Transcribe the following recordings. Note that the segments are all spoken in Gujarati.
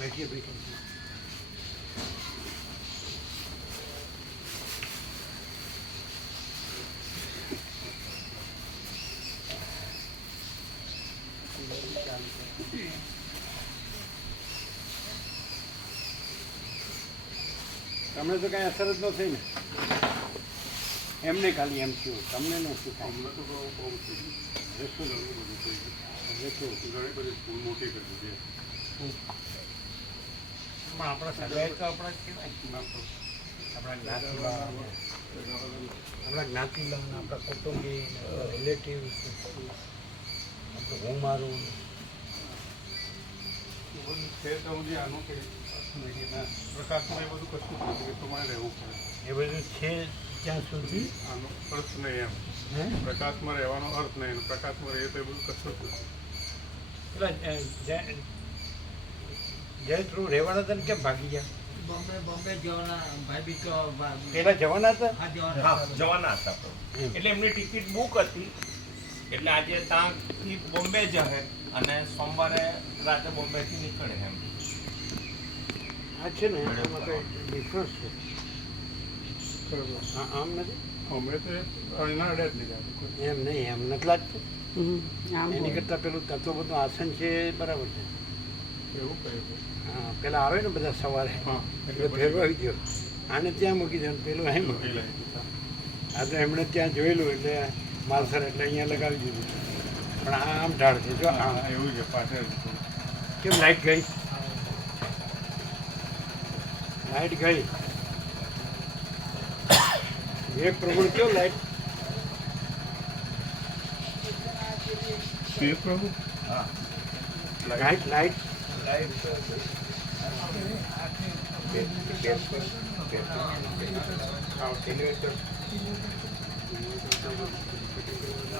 बैठिए बैठिए। તમને તો કાંઈ અસર જ ન થઈ ને? એમને ખાલી એમ થયું, તમને ન શું કાંઈ? અમને તો બહુ થઈ ગયું. શું ઘણું બધું થઈ ગયું. હવે કેવું? ઘણી બધી સ્કૂલ મોટી કરી દીધી. પણ આપણા સગાઈ તો આપણા જ કહેવાય. આપણા જ્ઞાતિલા આપણા કુટુંબી, રિલેટિવ્સ, આપણું હું મારું બધું છે તો સુધી આનું કે પ્રકાશમાં એ બધું કશું નથી કે તમારે રહેવું પડે. એ બધું છે ત્યાં સુધી આનો અર્થ નહીં એમ. હે પ્રકાશમાં રહેવાનો અર્થ નહીં. પ્રકાશમાં રહે તો એ બધું કશું જ નથી. પેલા જય થ્રુ રહેવાના હતા ને કેમ ભાગી ગયા? બોમ્બે જવાના ભાઈ બી તો પેલા જવાના હતા? હા હા જવાના હતા તો એમ. એટલે એમની ટિકિટ બુક હતી એટલે આજે ત્યાંથી બોમ્બે જશે અને સોમવારે રાતે બોમ્બેથી નીકળે એમ. આ છે ને એમાં કંઈ ડિફરન્સ છે. બરાબર. હા આમ નથી અમે તો એના અડે જ નહીં જતું. એમ નહીં એમ નથી લાગતું. એની કરતાં પેલું તત્વ બધું આસન છે એ બરાબર છે. એવું કહ્યું. હા પેલા આવે ને બધા સવારે હા એટલે ફેરવાવી દો. આને ત્યાં મૂકી દો ને પેલું અહીં મૂકી દો. આ તો એમણે ત્યાં જોયેલું એટલે માલસર એટલે અહીંયા લગાવી દીધું. પણ આ આમ ઢાળ છે જો આમ. હા એવું છે પાછળ. કેમ લાઈટ ગઈ? લાઈટ ગઈ. વિવેક પ્રભુ કેવું લાઈટ? તે પ્રભુ હા લાઈટ લાઈટ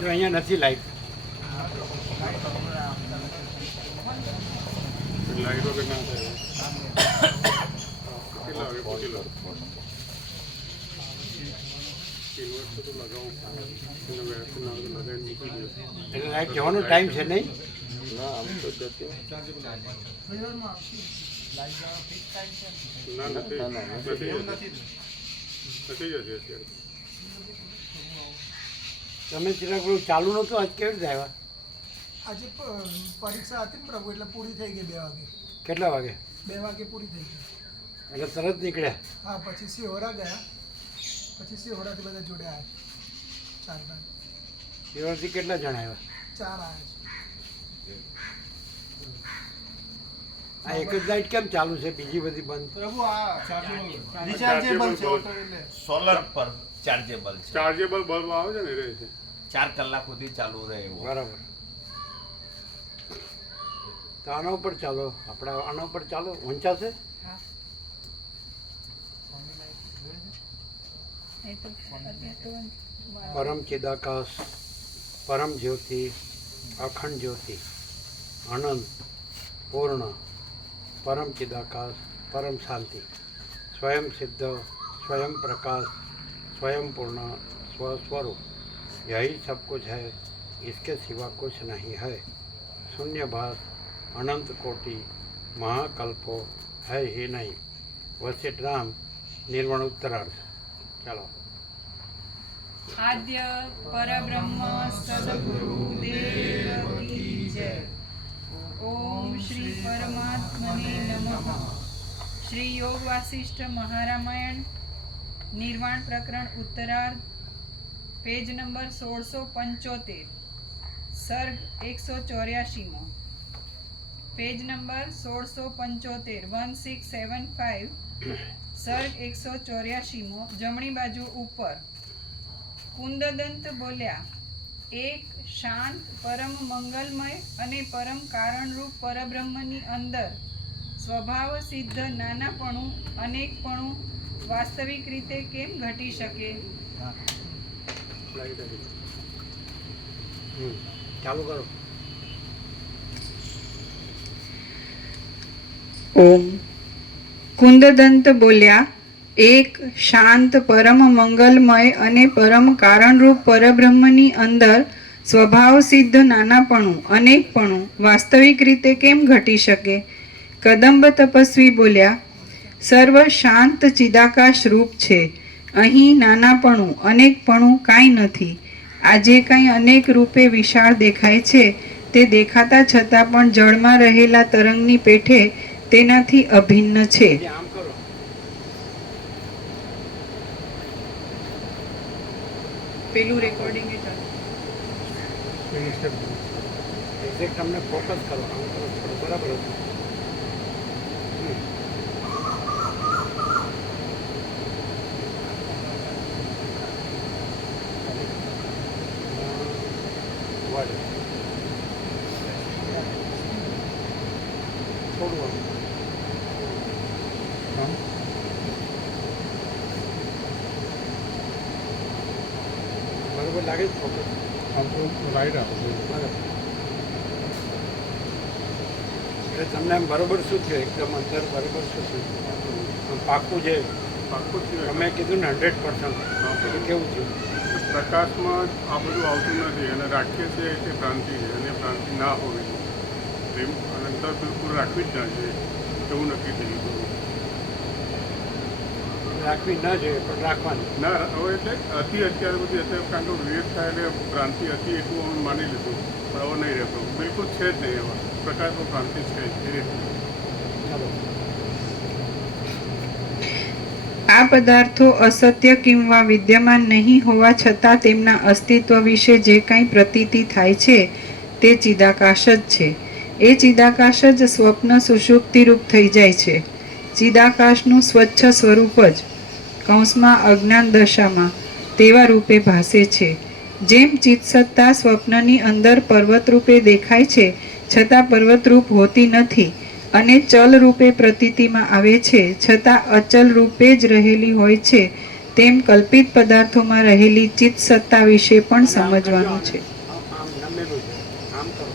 જો અહીંયા નથી લાઈટ. લાઈટો કે ના થાય. કેટલા વાગે પહોંચી લો? ઇન્વર્ટર તો લગાવવું પડે. એને વેરથી ના લગાવીને મૂકી દો. એટલે લાઈટ જવાનો ટાઈમ છે નહીં? ના નથી નથી જતી અત્યારે. તમે જરાક પેલું ચાલુ નહોતું આજ કેવી રીતે આવ્યા? આજે પરીક્ષા હતી ને પ્રભુ એટલે પૂરી થઈ ગઈ 2 વાગે. કેટલા વાગે? 2 વાગે પૂરી થઈ ગઈ. એટલે તરત નીકળ્યા? હા પછી સિહોરા ગયા. પછી સિહોરાથી બધા જોડે આવ્યા 4 વાગે. એવાથી કેટલા જણા આવ્યા? 4 આવ્યા છે. આ એક જ લાઈટ કેમ ચાલુ છે બીજી બધી બંધ? પ્રભુ આ રિચાર્જેબલ છે. સોલર પર ચાર્જેબલ છે. ચાર્જેબલ બલ્બ આવે છે ને એ રહે છે. 4 કલાક સુધી ચાલુ રહે એવું. બરાબર. તો આના ઉપર ચાલો, આપણે આના ઉપર ચાલો. વંચાશે? પરમ ચિદાકાશ, પરમ જ્યોતિ, અખંડ જ્યોતિ, અનંત, પૂર્ણ, परम चिदाकाश, परम शांति, स्वयं सिद्ध, स्वयं प्रकाश, स्वयं पूर्ण, स्वस्वरूप, यही सब कुछ है, इसके सिवा कुछ नहीं है। शून्यभास, अनंत कोटि, महाकल्पो है ही नहीं। वशिष्ठ राम, निर्वाण उत्तरार्ध। चलो। आद्य परब्रह्म सद्गुरु देव की जय। ओम श्री परमात्मने नमः। श्री योग वासिष्ठ महारामायण निर्वाण प्रकरण उत्तरार्ध पेज नंबर 1675 सर्ग 184 पेज नंबर 1675 1675 सर्ग 184 जमणी बाजू ऊपर। कुंददंत बोल्या एक शांत परम मंगलमय અને પરમ કારણરૂપ પરબ્રહ્મની અંદર સ્વભાવ સિદ્ધ નાનાપણું અનેકપણું વાસ્તવિક રીતે કેમ ઘટી શકે? ચાલુ કરો. ઓમ કુંદદંત બોલ્યા એક શાંત પરમ મંગલમય અને પરમ કારણરૂપ પરબ્રહ્મની અંદર સ્વભાવ સિદ્ધ નાનાપણું અનેકપણું વાસ્તવિક રીતે કેમ ઘટી શકે? કદંબ તપસ્વી બોલ્યા, સર્વ શાંત ચિદાકાશ રૂપ છે. અહીં નાનાપણું અનેકપણું કાંઈ નથી. આજે કાંઈ અનેક રૂપે વિશાળ દેખાય છે, તે દેખાતા છતાં પણ જળમાં રહેલા તરંગની પેઠે તેનાથી અભિન્ન છે. આમ કરો. પેલું રેકોર્ડિંગ એક્ઝેક્ટ તમને ફોકસ કરો. આમ કરો થોડું બરાબર હતું. થોડું આમ. બરોબર લાગે છે ફોકસ? આમ તો રાઈટ આપો. બરાબર. એટલે તમને આમ બરોબર શું થયું? એકદમ અંદર બરોબર શું થયું? આમ પાકું છે. પાક્કું થયું. તમે કીધું ને 100%. એટલે કેવું થયું? પ્રકાશમાં આ બધું આવતું નથી અને રાખીએ છીએ તે ભ્રાંતિ છે અને ભ્રાંતિ ના હોવી જોઈએ. એમ અને અંદર બિલકુલ રાખવી જ ના જોઈએ એવું નક્કી થઈ ગયું. રાખવી ન જોઈએ પણ રાખવાની. ના હવે એટલે હતી અત્યારે બધી અત્યારે કારણ કે વિવેક થાય એટલે ભ્રાંતિ હતી એટલું અમે માની લીધું પણ હવે નહીં રહેતો. બિલકુલ છે જ નહીં એવા પ્રકાશમાં ભ્રાંતિ છે જ એ ચાલો. આ પદાર્થો અસત્ય કિંવા વિદ્યમાન નહીં હોવા છતાં તેમના અસ્તિત્વ વિશે જે કાંઈ પ્રતીતિ થાય છે તે ચિદાકાશ જ છે. એ ચિદાકાશ જ સ્વપ્ન સુષુપ્તિરૂપ થઈ જાય છે. ચિદાકાશનું સ્વચ્છ સ્વરૂપ જ કૌંસમાં અજ્ઞાન દશામાં તેવા રૂપે ભાસે છે. જેમ ચિત્સત્તા સ્વપ્નની અંદર પર્વત રૂપે દેખાય છે છતાં પર્વતરૂપ હોતી નથી અને ચલ રૂપે પ્રતીતિમાં આવે છે છતાં અચલ રૂપે જ રહેલી હોય છે, તેમ કલ્પિત પદાર્થોમાં રહેલી ચિત્ત સત્તા વિશે પણ સમજવાનું છે. આમ નમેલું છે. આમ કરો.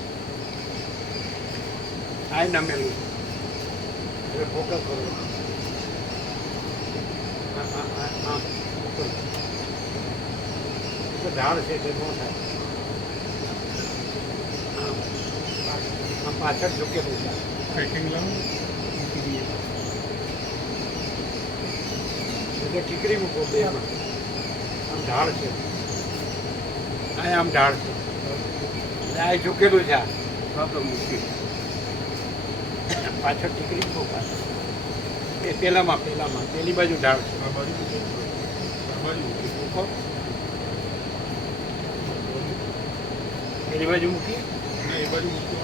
આ નમેલું છે. હવે ફોકસ કરો. આમ ઉપર. તો ઢાળ છે તે ન થાય. આમ પાછળ ઝૂકેલું છે. પેકિંગ લાવો. એટલે ટીકડી મૂકો બેમાં. આમ ઢાળ છે. આ આમ ઢાળ છે. એટલે આ ઝૂકેલું છે. આ હા તો મૂકી. પાછળ ટીકડી મૂકો પાછળ. એ પેલામાં પેલી બાજુ ઢાળ છે. આ બાજુ મૂકી. આ બાજુ મૂકી. મૂકો. પેલી બાજુ મૂકી. ના એ બાજુ મૂકી.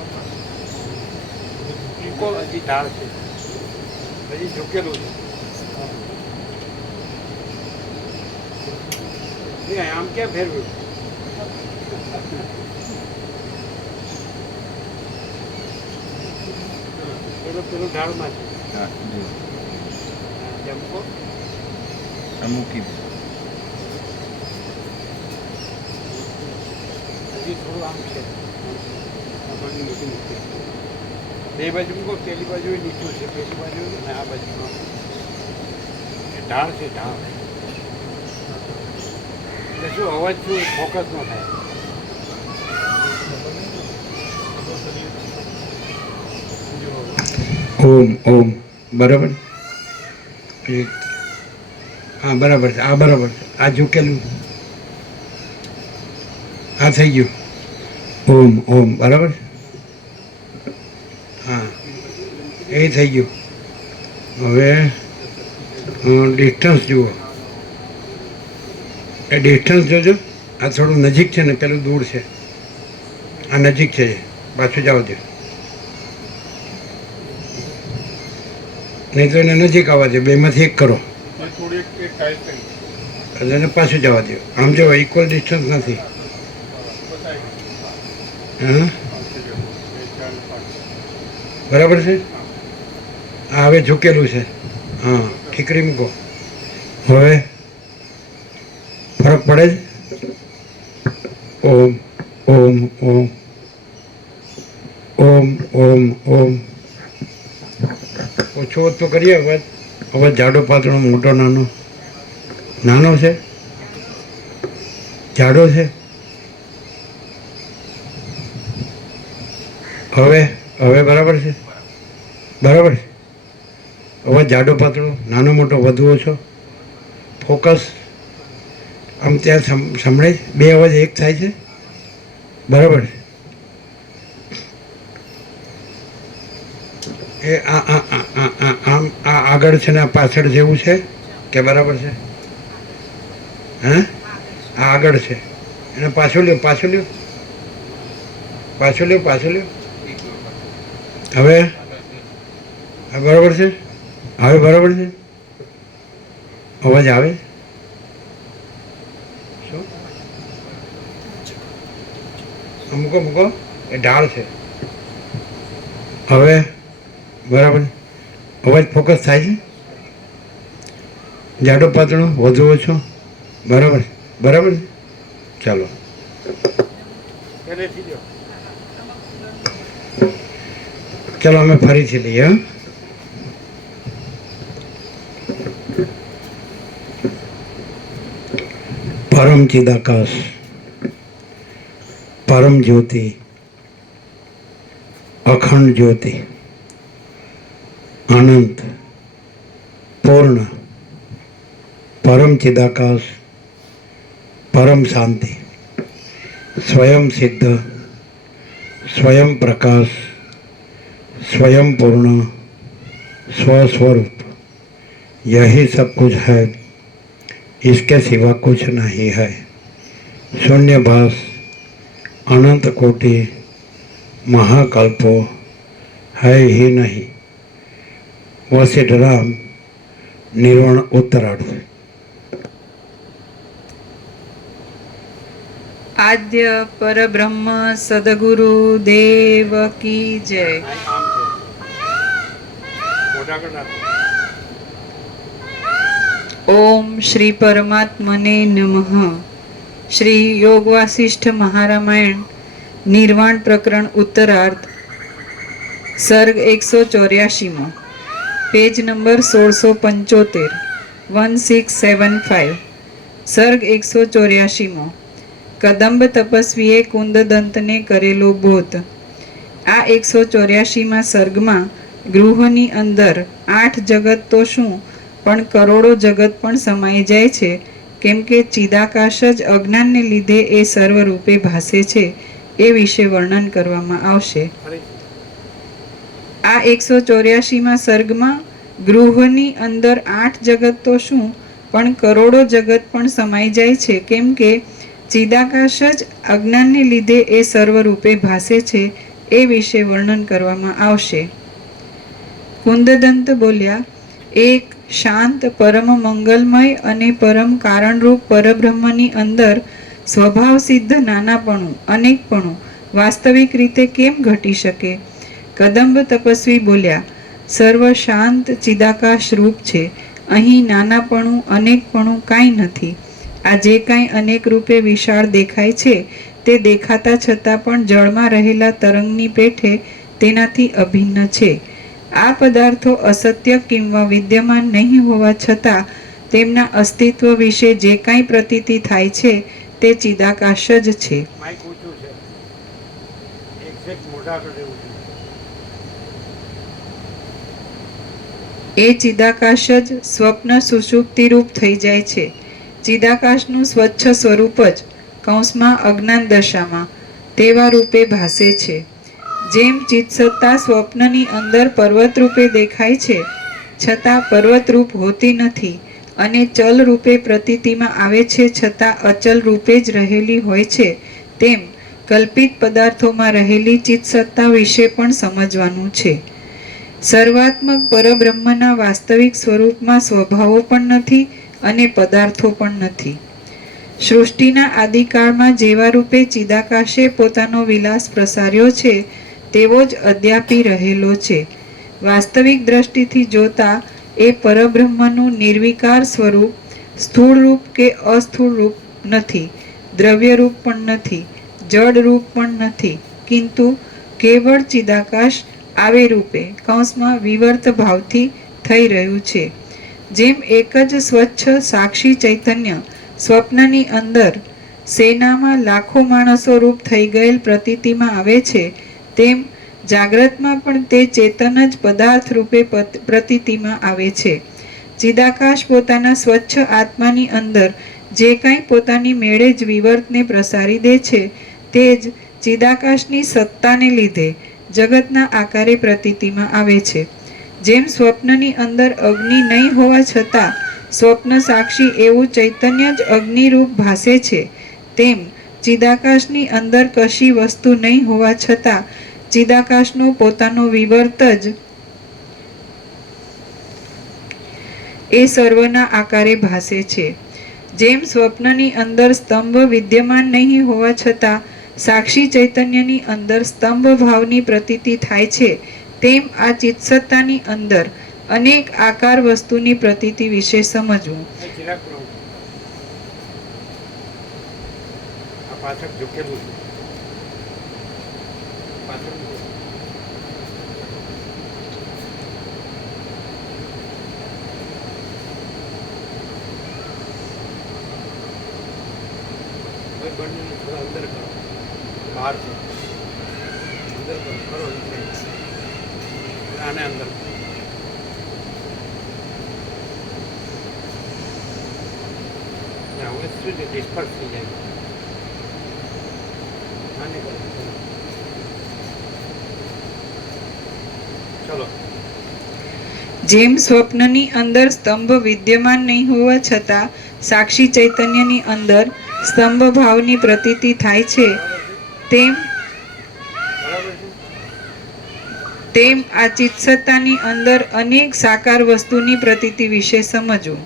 મૂકો. હજી ઢાળ છે. હજી ઝૂકેલું છે. એ આમ ક્યાં ફેરવ્યું? પેલું ઢાળમાં છે. ત્યાં મૂકો. મૂકી હજી થોડું આમ છે. આ બાજુ નથી મૂકી. બે બાજુ મૂકો. પેલી બાજુ નીચું છે. પેલી બાજુ અને આ બાજુ એ ઢાળ છે. ઢાળ એટલે શું અવાજ શું ફોકસ ન થાય. ઓમ ઓમ બરાબર. હા બરાબર છે. આ બરાબર છે. આ ઝૂકેલું આ થઈ ગયું. ઓમ ઓમ બરાબર. હા એ થઈ ગયું. હવે ડિસ્ટન્સ જુઓ. એ ડિસ્ટન્સ જોજો. આ થોડું નજીક છે ને પેલું દૂર છે. આ નજીક છે. પાછું જાવ દે. નહીં તો એને નજીક આવવા દે. બેમાંથી એક કરો એ થોડી એક ટાઈટ થઈ. એટલે એને પાછું જવા દો. આમ જો ઇક્વલ ડિસ્ટન્સ નથી. હા બરાબર છે. આ હવે ઝૂકેલું છે. હા ઠીકરી મૂકો. હવે ફરક પડે જ. ઓમ ઓમ ઓમ ઓમ ઓમ ઓમ. ઓછો ઓછો કરીએ અવાજ. અવાજ જાડો પાતળો મોટો નાનો. નાનો છે. જાડો છે. હવે હવે બરાબર છે. બરાબર. અવાજ જાડો પાતળો, નાનો મોટો, વધુ ઓછો, ફોકસ આમ ત્યાં સંભળાય, બે અવાજ એક થાય છે. બરાબર. એ આમ આ આગળ છે ને આ પાછળ જેવું છે કે બરાબર છે? હા, આ આગળ છે, એને પાછું લ્યો, પાછું લ્યો, પાછું લ્યો, પાછું લ્યો. હવે બરાબર છે? હવે બરાબર છે? અવાજ આવે? શું મૂકો મૂકો, એ ઢાળ છે. હવે બરાબર, અવાજ ફોકસ થાય છે, જાડો પાતળો, વધુ ઓછો, બરાબર બરાબર. ચાલો ચાલો અમે ફરીથી લઈએ. પરમ ચિદાકાશ, પરમ જ્યોતિ, અખંડ જ્યોતિ, અનંત, પૂર્ણ, પરમ ચિદાકાશ, પરમ શાંતિ, स्वयं सिद्ध, स्वयं प्रकाश, स्वयं पूर्ण, स्वस्वरूप, यही सब कुछ है, इसके सिवा कुछ नहीं है. शून्यभास, अनंत कोटि, महाकल्पो है ही नहीं. वशिष्ठ राम, निर्वाण उत्तरार्ध. આદ્ય પરબ્રહ્મ સદગુરુ દેવ કી જય. ઓમ શ્રી પરમાત્મને નમઃ. શ્રી યોગ વાસિષ્ઠ મહારામાયણ નિર્વાણ પ્રકરણ ઉત્તરાર્ધ, સર્ગ 184, પેજ નંબર 1675, 1675. સર્ગ 184. કદંબ તપસ્વીએ કુંદદંતને કરેલો બોધ. આ 184માં સર્ગમાં ગૃહની અંદર 8 જગત તો શું પણ કરોડો જગત પણ સમાઈ જાય છે, કેમ કે ચિદાકાશ જ અજ્ઞાનને લીધે એ સર્વરૂપે ભાસે છે એ વિશે વર્ણન કરવામાં આવશે. આ 184માં સર્ગમાં ગૃહની અંદર 8 જગત તો શું પણ કરોડો જગત પણ સમાઈ જાય છે, કેમ કે ચિદાકાશ જ અજ્ઞાનને લીધે એ સર્વરૂપે ભાસે છે એ વિશે વર્ણન કરવામાં આવશે. કુંદદંત બોલ્યા, એક શાંત, પરમ મંગલમય અને પરમ કારણરૂપ પરબ્રહ્મની અંદર સ્વભાવ સિદ્ધ નાનાપણું, અનેકપણું વાસ્તવિક રીતે કેમ ઘટી શકે? કદંબ તપસ્વી બોલ્યા, સર્વ શાંત ચિદાકાશ રૂપ છે, અહીં નાનાપણું, અનેકપણું કાંઈ નથી. આ જે કાંઈ અનેક રૂપે વિશાળ દેખાય છે તે દેખાતા છતાં પણ જળમાં રહેલા તરંગની પેઠે તેનાથી અભિન્ન છે. આ પદાર્થો અસત્ય કિંવા વિદ્યમાન નહીં હોવા છતાં તેમના અસ્તિત્વ વિશે જે કાંઈ પ્રતીતિ થાય છે તે ચિદાકાશ જ છે. એ ચિદાકાશ જ સ્વપ્ન સુષુપ્તિ રૂપ થઈ જાય છે. ચિદાકાશનું સ્વચ્છ સ્વરૂપ જ કૌંસમાં અજ્ઞાન દશામાં તેવા રૂપે ભાસે છે. જેમ ચિત્સત્તા સ્વપ્નની અંદર પર્વત રૂપે દેખાય છે છતાં પર્વત રૂપ હોતી નથી અને ચલ રૂપે પ્રતીતિમાં આવે છે છતાં અચલ રૂપે જ રહેલી હોય છે, તેમ કલ્પિત પદાર્થોમાં રહેલી ચિત્સત્તા વિશે પણ સમજવાનું છે. સર્વાત્મક પરબ્રહ્મના વાસ્તવિક સ્વરૂપમાં સ્વભાવો પણ નથી અને પદાર્થો પણ નથી. સૃષ્ટિના આદિકાળમાં જેવા રૂપે ચિદાકાશે પોતાનો વિલાસ પ્રસાર્યો છે તેવો જ અદ્યાપી રહેલો છે. વાસ્તવિક દ્રષ્ટિથી જોતા એ પરબ્રહ્મનું નિર્વિકાર સ્વરૂપ સ્થૂળ રૂપ કે અસ્થૂળ રૂપ નથી, દ્રવ્ય રૂપ પણ નથી, જડ રૂપ પણ નથી, કિંતુ કેવળ ચિદાકાશ આવે રૂપે કૌંસમાં વિવર્ત ભાવથી થઈ રહ્યું છે. જેમ એક જ સ્વચ્છ સાક્ષી ચૈતન્ય સ્વપ્નની અંદર સેનામાં લાખો માણસો રૂપ થઈ ગયેલ પ્રતીતિમાં આવે છે, તેમ જાગ્રતમાં પણ તે ચેતન જ પદાર્થ રૂપે પ્રતીતિમાં આવે છે. ચિદાકાશ પોતાના સ્વચ્છ આત્માની અંદર જે કાંઈ પોતાની મેળે જ વિવર્તને પ્રસારી દે છે તે જ ચિદાકાશની સત્તાને લીધે જગતના આકારે પ્રતીતિમાં આવે છે. જેમ સ્વપ્નની અંદર અગ્નિ નહીં હોવા છતાં સ્વપ્ન સાક્ષી એવું ચૈતન્ય જ અગ્નિરૂપ ભાસે છે, તેમ ચિદાકાશની અંદર કશી વસ્તુ નહીં હોવા છતાં ચિદાકાશનો પોતાનો વિવર્ત જ એ સર્વના આકારે ભાસે છે. જેમ સ્વપ્નની અંદર સ્તંભ વિદ્યમાન નહીં હોવા છતાં સાક્ષી ચૈતન્યની અંદર સ્તંભ ભાવની પ્રતીતિ થાય છે, તેમ આ ચિત્સત્તાની અંદર અનેક આકાર વસ્તુની પ્રતીતિ વિશે સમજવું. જેમ સ્વપ્નની અંદર સ્તંભ વિદ્યમાન નહીં હોવા છતાં સાક્ષી ચૈતન્યની અંદર સ્તંભ ભાવની પ્રતીતિ થાય છે, તેમ આ ચિત્સત્તાની અંદર અનેક સાકાર વસ્તુની પ્રતીતિ વિશે સમજવું.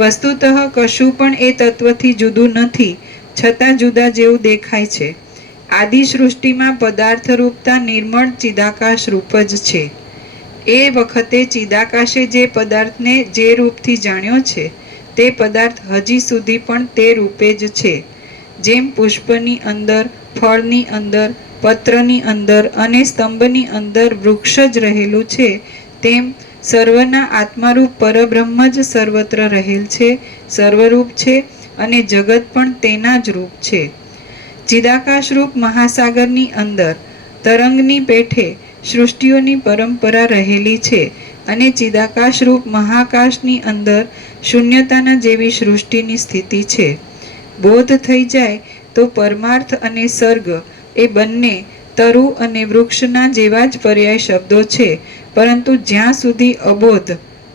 વસ્તુતઃ કશું પણ એ તત્વથી જુદું નથી, છતાં જુદા જેવું દેખાય છે. આદિ સૃષ્ટિમાં પદાર્થ રૂપતા નિર્મળ ચિદાકાશ રૂપ જ છે. એ વખતે ચિદાકાશે જે પદાર્થને જે રૂપથી જાણ્યો છે તે પદાર્થ હજી સુધી પણ તે રૂપે જ છે. જેમ પુષ્પની અંદર, ફળની અંદર, પત્રની અંદર અને સ્તંભની અંદર વૃક્ષ જ રહેલું છે, તેમ સર્વના આત્મારૂપ પરબ્રહ્મ જ સર્વત્ર રહેલ છે, સર્વરૂપ છે અને જગત પણ તેના જ રૂપ છે. ચિદાકાશરૂપ મહાસાગરની અંદર તરંગની પેઠે સૃષ્ટિઓની પરંપરા રહેલી છે અને ચિદાકાશરૂપ મહાકાશની અંદર શૂન્યતાના જેવી સૃષ્ટિની સ્થિતિ છે. બોધ થઈ જાય તો પરમાર્થ અને સર્ગ એ બંને તરુ અને વૃક્ષના જેવા જ પર્યાય શબ્દો છે, પરંતુ જ્યાં સુધી અબોધ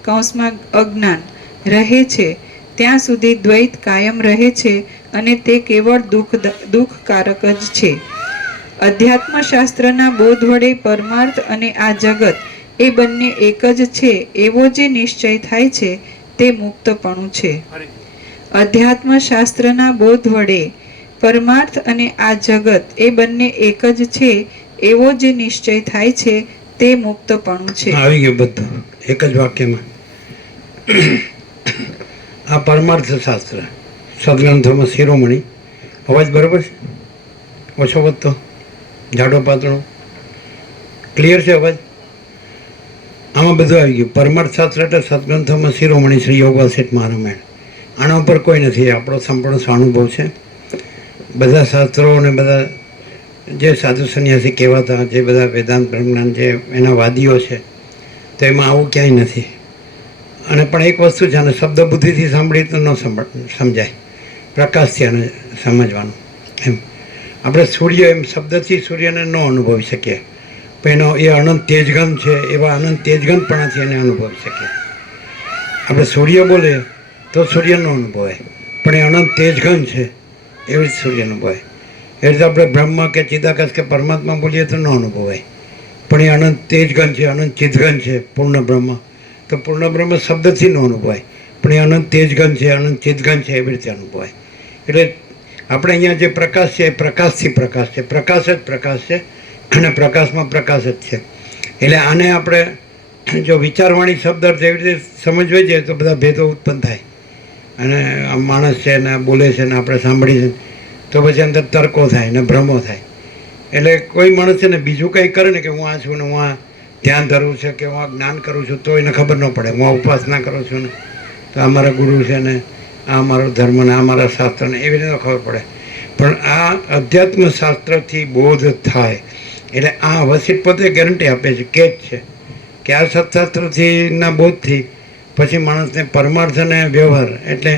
કૌંસમાં અજ્ઞાન રહે છે ત્યાં સુધી દ્વૈત કાયમ રહે છે અને તે કેવળ દુઃખકારક જ છે. અધ્યાત્મશાસ્ત્રના બોધ વડે પરમાર્થ અને આ જગત એ બંને એક જ છે એવો જે નિશ્ચય થાય છે તે મુક્તપણું છે. અધ્યાત્મશાસ્ત્રના બોધ વડે પરમાર્થ અને આ જગત એ બંને એક જ છે એવો જે નિશ્ચય થાય છે તે મુક્તપણું છે. આવી ગયું બધું એક જ વાક્યમાં. આ પરમાર્થ શાસ્ત્ર સદગ્રંથોમાં શિરોમણી. અવાજ બરોબર છે? ઓછો વધતો, જાડો પાતળો, ક્લિયર છે અવાજ? આમાં બધું આવી ગયું. પરમાર્થ શાસ્ત્ર એટલે સદગ્રંથોમાં શિરોમણી શ્રી યોગવાલ શેઠ મહારામાયણ. આના ઉપર કોઈ નથી, આપણો સંપૂર્ણ સ્વાનુભવ છે. બધા શાસ્ત્રો અને બધા જે સાધુ સંન્યાસી કહેવાતા, જે બધા વેદાંત બ્રહ્મજ્ઞાન જે એના વાદીઓ છે, તો એમાં આવું ક્યાંય નથી. અને પણ એક વસ્તુ છે, આને શબ્દ બુદ્ધિથી સાંભળી તો ન સમજાય, પ્રકાશથી આને સમજવાનું. એમ આપણે સૂર્ય એમ શબ્દથી સૂર્યને ન અનુભવી શકીએ, પણ એનો એ અનંત તેજગન છે, એવા અનંત તેજગનપણાથી એને અનુભવી શકીએ. આપણે સૂર્ય બોલીએ તો સૂર્ય ન અનુભવાય, પણ એ અનંત તેજગન છે એવી રીતે સૂર્ય અનુભવાય. એ રીતે આપણે બ્રહ્મ કે ચિદાકાશ કે પરમાત્મા બોલીએ તો ન અનુભવાય, પણ એ અનંત તેજગન છે, અનંત ચિદગન છે પૂર્ણ બ્રહ્મ. તો પૂર્ણ બ્રહ્મ શબ્દથી ન અનુભવાય, પણ એ અનંત તેજગન છે, અનંત ચિદગન છે એવી રીતે અનુભવાય. એટલે આપણે અહીંયા જે પ્રકાશ છે એ પ્રકાશથી પ્રકાશ છે, પ્રકાશ જ પ્રકાશ છે અને પ્રકાશમાં પ્રકાશ જ છે. એટલે આને આપણે જો વિચારવાણી શબ્દ અર્થ એવી રીતે સમજવા જઈએ તો બધા ભેદો ઉત્પન્ન થાય. અને આ માણસ છે ને બોલે છે ને આપણે સાંભળી છે તો પછી અંદર તર્કો થાય ને ભ્રમો થાય. એટલે કોઈ માણસ છે ને બીજું કંઈ કરે ને કે હું આ છું ને હું આ ધ્યાન ધરું છે કે હું આ જ્ઞાન કરું છું, તો એને ખબર ન પડે. હું આ ઉપાસના કરું છું ને તો આ મારા ગુરુ છે ને આ મારો ધર્મ ને આ મારા શાસ્ત્ર ને એવી રીતે ખબર પડે. પણ આ અધ્યાત્મ શાસ્ત્રથી બોધ થાય એટલે આ વસીટ પોતે ગેરંટી આપે છે કે જ છે કે આ સત્શાસ્ત્રથીના બોધથી પછી માણસને પરમાર્થ અને વ્યવહાર એટલે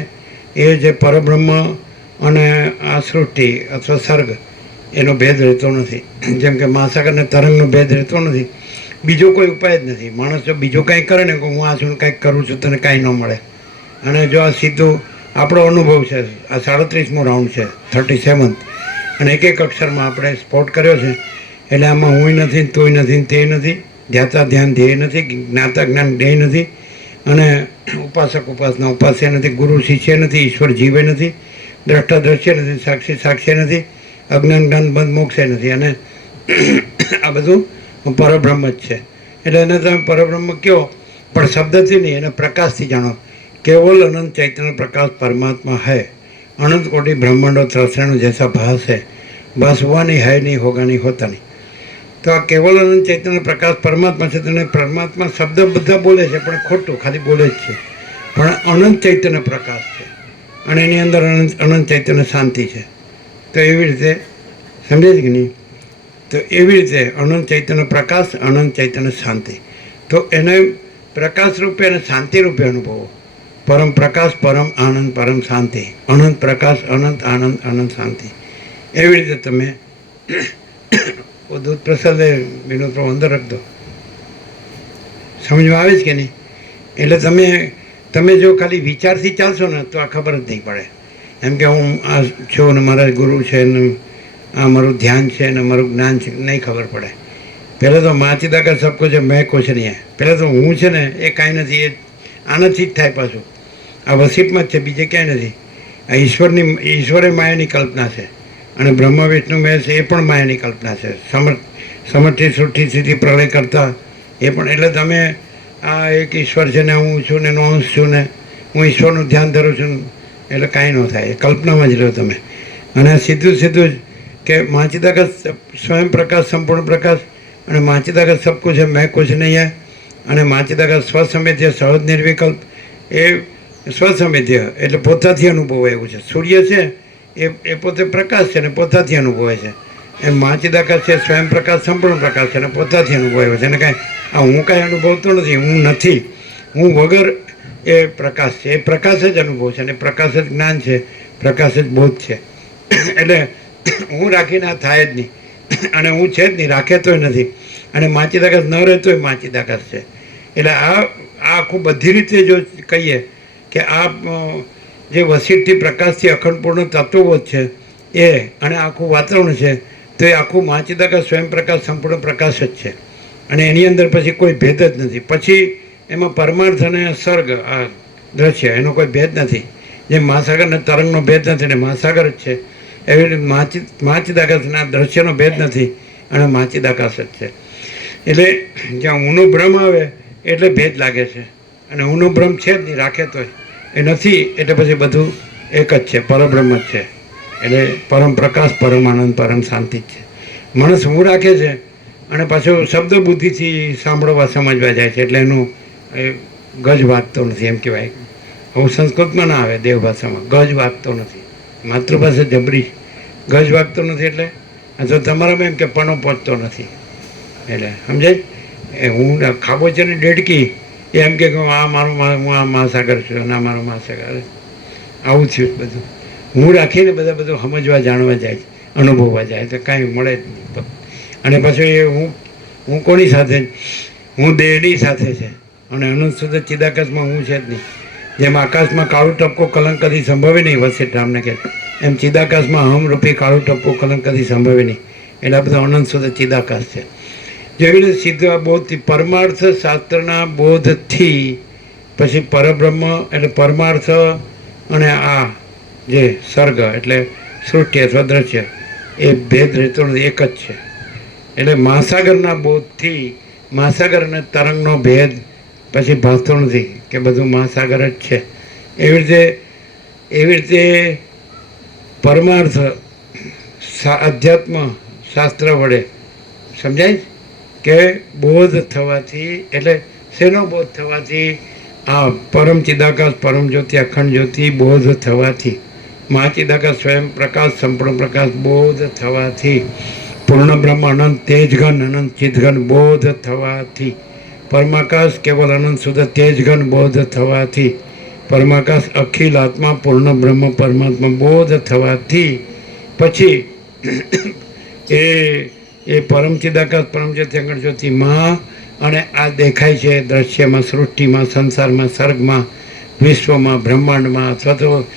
એ જે પરબ્રહ્મ અને આ સૃષ્ટિ અથવા સર્ગ એનો ભેદ રહેતો નથી. જેમ કે મહાસાગર અને તરંગનો ભેદ રહેતો નથી. બીજો કોઈ ઉપાય જ નથી. માણસ જો બીજું કાંઈ કરે ને કે હું આ છું કાંઈક કરું છું તને કાંઈ ન મળે. અને જો આ સીધું આપણો અનુભવ છે, આ 37મો રાઉન્ડ છે, 37th, અને એક એક અક્ષરમાં આપણે સ્પોટ કર્યો છે. એટલે આમાં હું નથી, તોય નથી, તે નથી, ધ્યાતા ધ્યાન ધ્યેય નથી, જ્ઞાતા જ્ઞાન ધ્યેય નથી, અને ઉપાસક ઉપાસના ઉપાસ્ય નથી, ગુરુ શિષ્ય નથી, ઈશ્વર જીવે નથી, દ્રષ્ટા દ્રશ્ય નથી, સાક્ષી સાક્ષ્ય નથી, અજ્ઞાન જ્ઞાન બંધ મોક્ષે નથી. અને આ બધું પરબ્રહ્મ જ છે. એટલે એને તમે પરબ્રહ્મ કહો પણ શબ્દથી નહીં, એને પ્રકાશથી જાણો. केवल अनंत चैतन्य प्रकाश परमात्मा है. अनंत कोटि ब्रह्मांडो त्रसरणों जैसा भास है. बस हुआ नहीं, है नहीं, होगा नहीं, होता नहीं. तो आ केवल अनंत चैतन्य प्रकाश परमात्मा છે. તેને પરમાત્મા શબ્દ બધા બોલે છે પણ ખોટું, ખાલી બોલે જ છે. પણ અનંત ચૈતન્ય પ્રકાશ છે અને એની અંદર અનંત ચૈતન્ય શાંતિ છે. તો એવી રીતે સમજે છે કે નહીં? તો એવી રીતે અનંત ચૈતન્ય પ્રકાશ, અનંત ચૈતન્ય શાંતિ. તો એને પ્રકાશ રૂપે અને શાંતિ રૂપે અનુભવો. परम प्रकाश, परम आनंद, परम शांति. अनंत प्रकाश, अनंत आनंद, अनंत शांति. एवी रीते तमे दूध प्रसाद विनोद प्रभु अंदर रख दो. समझ में आवे कि नहीं? એટલે તમે જો ખાલી વિચારથી ચાલશો ને તો આ ખબર જ નહીં પડે. એમ કે હું આ છું ને મારા ગુરુ છે ને આ મારું ધ્યાન છે ને મારું જ્ઞાન છે, નહીં ખબર પડે. પહેલાં તો માચીદા કા સબ કુછ મેં કુછ નહીં. પહેલાં તો હું છે ને એ કાંઈ નથી, એ આનાથી જ થાય. પાછું આ વસીટમાં જ છે, બીજે ક્યાંય નથી. આ ઈશ્વરે માયાની કલ્પના છે અને બ્રહ્મા વિષ્ણુ મહેશ એ પણ માયાની કલ્પના છે. સમર્થિત સૃષ્ટિ સ્થિતિ પ્રલય કરતા એ પણ. એટલે તમે આ એક ઈશ્વર છે ને હું છું ને એનો અંશ છું ને હું ઈશ્વરનું ધ્યાન ધરું છું, એટલે કાંઈ ન થાય. એ કલ્પનામાં જ રહ્યો તમે. અને સીધું જ કે માચીદાગત સ્વયં પ્રકાશ, સંપૂર્ણ પ્રકાશ, અને માચીદાગત સબ કુછ है मैं कुछ नहीं है. અને માચીદાગત સ્વસમેધ્ય સહજ નિર્વિકલ્પ, એ સ્વસમેધ્ય એટલે પોતાથી અનુભવાય એવું છે. સૂર્ય છે એ પોતે પ્રકાશ છે ને પોતાથી અનુભવાય છે. એમ માચીદાગત છે સ્વયં પ્રકાશ, સંપૂર્ણ પ્રકાશ છે ને પોતાથી અનુભવાય છે. અને કાંઈ આ હું કાંઈ અનુભવતો નથી, હું નથી, હું વગર એ પ્રકાશ છે. એ પ્રકાશ જ અનુભવ છે અને પ્રકાશ જ જ્ઞાન છે, પ્રકાશ જ બોધ છે. એટલે હું રાખીને આ થાય જ નહીં અને હું છે જ નહીં, રાખે તોય નથી. અને માચીદાગત ન રહેતોય માચીદાગત છે. એટલે આ આખું બધી રીતે જો કહીએ કે આ જે વસીટથી પ્રકાશથી અખંડપૂર્ણ તત્વબોધ છે એ અને આખું વાતાવરણ છે, તો એ આખું માચીદાગત સ્વયં પ્રકાશ, સંપૂર્ણ પ્રકાશ જ છે. અને એની અંદર પછી કોઈ ભેદ જ નથી. પછી એમાં પરમાર્થ અને સર્ગ, આ દ્રશ્ય, એનો કોઈ ભેદ નથી. જેમ મહાસાગર અને તરંગનો ભેદ નથી ને મહાસાગર જ છે, એવી રીતે માચીદાગતના દ્રશ્યનો ભેદ નથી અને માચીદાકાશ જ છે. એટલે જ્યાં ઊનો ભ્રમ આવે એટલે ભેદ લાગે છે. અને ઊનો ભ્રમ છે જ નહીં, રાખે તોય એ નથી. એટલે પછી બધું એક જ છે, પરબ્રહ્મ જ છે. એટલે પરમ પ્રકાશ, પરમ આનંદ, પરમ શાંતિ જ છે. માણસ હું રાખે છે અને પાછું શબ્દ બુદ્ધિથી સાંભળવા સમજવા જાય છે. એટલે એનું એ ગજ વાગતો નથી, એમ કહેવાય. હું સંસ્કૃતમાં ના આવે, દેવ ભાષામાં ગજ વાગતો નથી. માતૃભાષા જબરી ગજ વાગતો નથી. એટલે અથવા તમારામાં એમ કે પણો પહોંચતો નથી. એટલે સમજાય? એ હું ખાબોચીની ડેડકી એમ કે આ મારું હું આ મહાસાગર છું અને આ મારો મહાસાગર. આવું થયું બધું. હું રાખીને બધા બધું સમજવા જાણવા જાય છે, અનુભવવા જાય તો કાંઈ મળે જ નહીં. અને પછી એ હું કોની સાથે? હું દેહની સાથે છે. અને અનંત સુધી ચિદાકાશમાં હું છે જ નહીં. જેમ આકાશમાં કાળું ટપકો કલંક કદી સંભવે નહીં, વસીટ રામને કહે, એમ ચિદાકાશમાં અહમરૂપી કાળું ટપકો કલંક કદી સંભવે નહીં. એટલે આ બધું અનંત સુધી ચિદાકાશ છે. જેવી રીતે સીધા બોધથી, પરમાર્થ શાસ્ત્રના બોધથી પછી પરબ્રહ્મ એટલે પરમાર્થ અને આ જે સર્ગ એટલે સૃષ્ટિ અથવા દ્રશ્ય એ ભેદ રહેતો નથી, એક જ છે. એટલે મહાસાગરના બોધથી મહાસાગર અને તરંગનો ભેદ પછી ભાસતો નથી કે બધું મહાસાગર જ છે. એવી રીતે પરમાર્થ અધ્યાત્મ શાસ્ત્ર વડે સમજાય કે બોધ થવાથી, એટલે શેનો બોધ થવાથી? આ પરમ ચિદાકાશ, પરમ જ્યોતિ, અખંડ જ્યોતિ બોધ થવાથી, મહાચિદાકાશ સ્વયં પ્રકાશ, સંપૂર્ણ પ્રકાશ બોધ થવાથી પૂર્ણ બ્રહ્મ અનંત તેજઘન અનંત ચિદઘન બોધ થવાથી, પરમાકાશ કેવલ અનંત શુદ્ધ તેજઘન બોધ થવાથી, પરમાકાશ અખિલ આત્મા પૂર્ણ બ્રહ્મ પરમાત્મા બોધ થવાથી પછી એ પરમ ચિદાકાશ પરમ જ્યોતિ અખંડ જ્યોતિ માં અને આ દેખાય છે દ્રશ્યમાં, સૃષ્ટિમાં, સંસારમાં, સર્ગમાં, વિશ્વમાં, બ્રહ્માંડમાં અથવા તો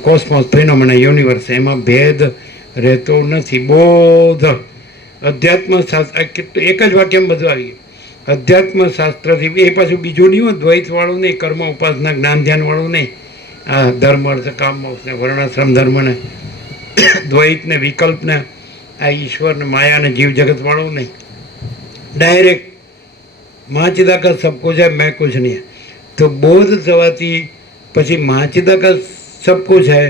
કોસ્મોસ, ફિનોમેના, યુનિવર્સ, એમાં ભેદ રહેતો નથી. બોધ અધ્યાત્મ શાસ્ત્ર એક જ વાક્યમાં બધું આવી ગયું. અધ્યાત્મ શાસ્ત્રથી એ પાછું બીજું નહીં હોય, દ્વૈતવાળું નહીં, કર્મ ઉપાસના જ્ઞાન ધ્યાનવાળું નહીં. આ ધર્મ અર્થ કામ મોક્ષને વર્ણાશ્રમ ધર્મને દ્વૈતને વિકલ્પને આ ઈશ્વરને માયાને જીવ જગતવાળું નહીં. ડાયરેક્ટ મહાચિદાકાશ સબ કુછ है मैं कुछ नहीं. તો બોધ થવાથી પછી મહાચિદાકાશ સબ કુછ है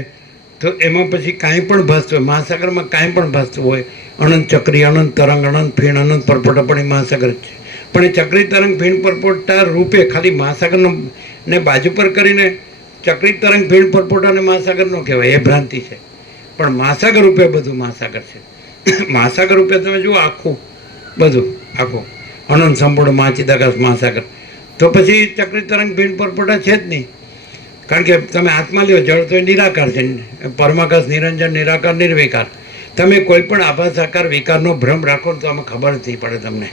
તો એમાં પછી કાંઈ પણ ભાસતું હોય, મહાસાગરમાં કાંઈ પણ ભાસતું હોય, અનંત ચક્રી, અનંત તરંગ, અનંત ફીણ, અનંત પરપોટા પણ એ મહાસાગર છે. પણ એ ચક્રી તરંગ ફીણ પરપોટા રૂપે ખાલી મહાસાગરનો ને બાજુ પર કરીને ચક્રી તરંગ ફીણ પરપોટાને મહાસાગર ન કહેવાય, એ ભ્રાંતિ છે. પણ મહાસાગર રૂપે બધું મહાસાગર છે. મહાસાગર રૂપે તમે જુઓ આખું બધું આખું અનંત સંપૂર્ણ મહાચિદાકાશ મહાસાગર. તો પછી ચક્રી તરંગ ફીણ પરપોટા છે જ નહીં. કારણ કે તમે આત્મા લ્યો, જળ તો એ નિરાકાર છે, પરમાકાશ નિરંજન નિરાકાર નિર્વિકાર. તમે કોઈ પણ આભાસ આકાર વિકારનો ભ્રમ રાખો તો આમાં ખબર જ નહીં પડે તમને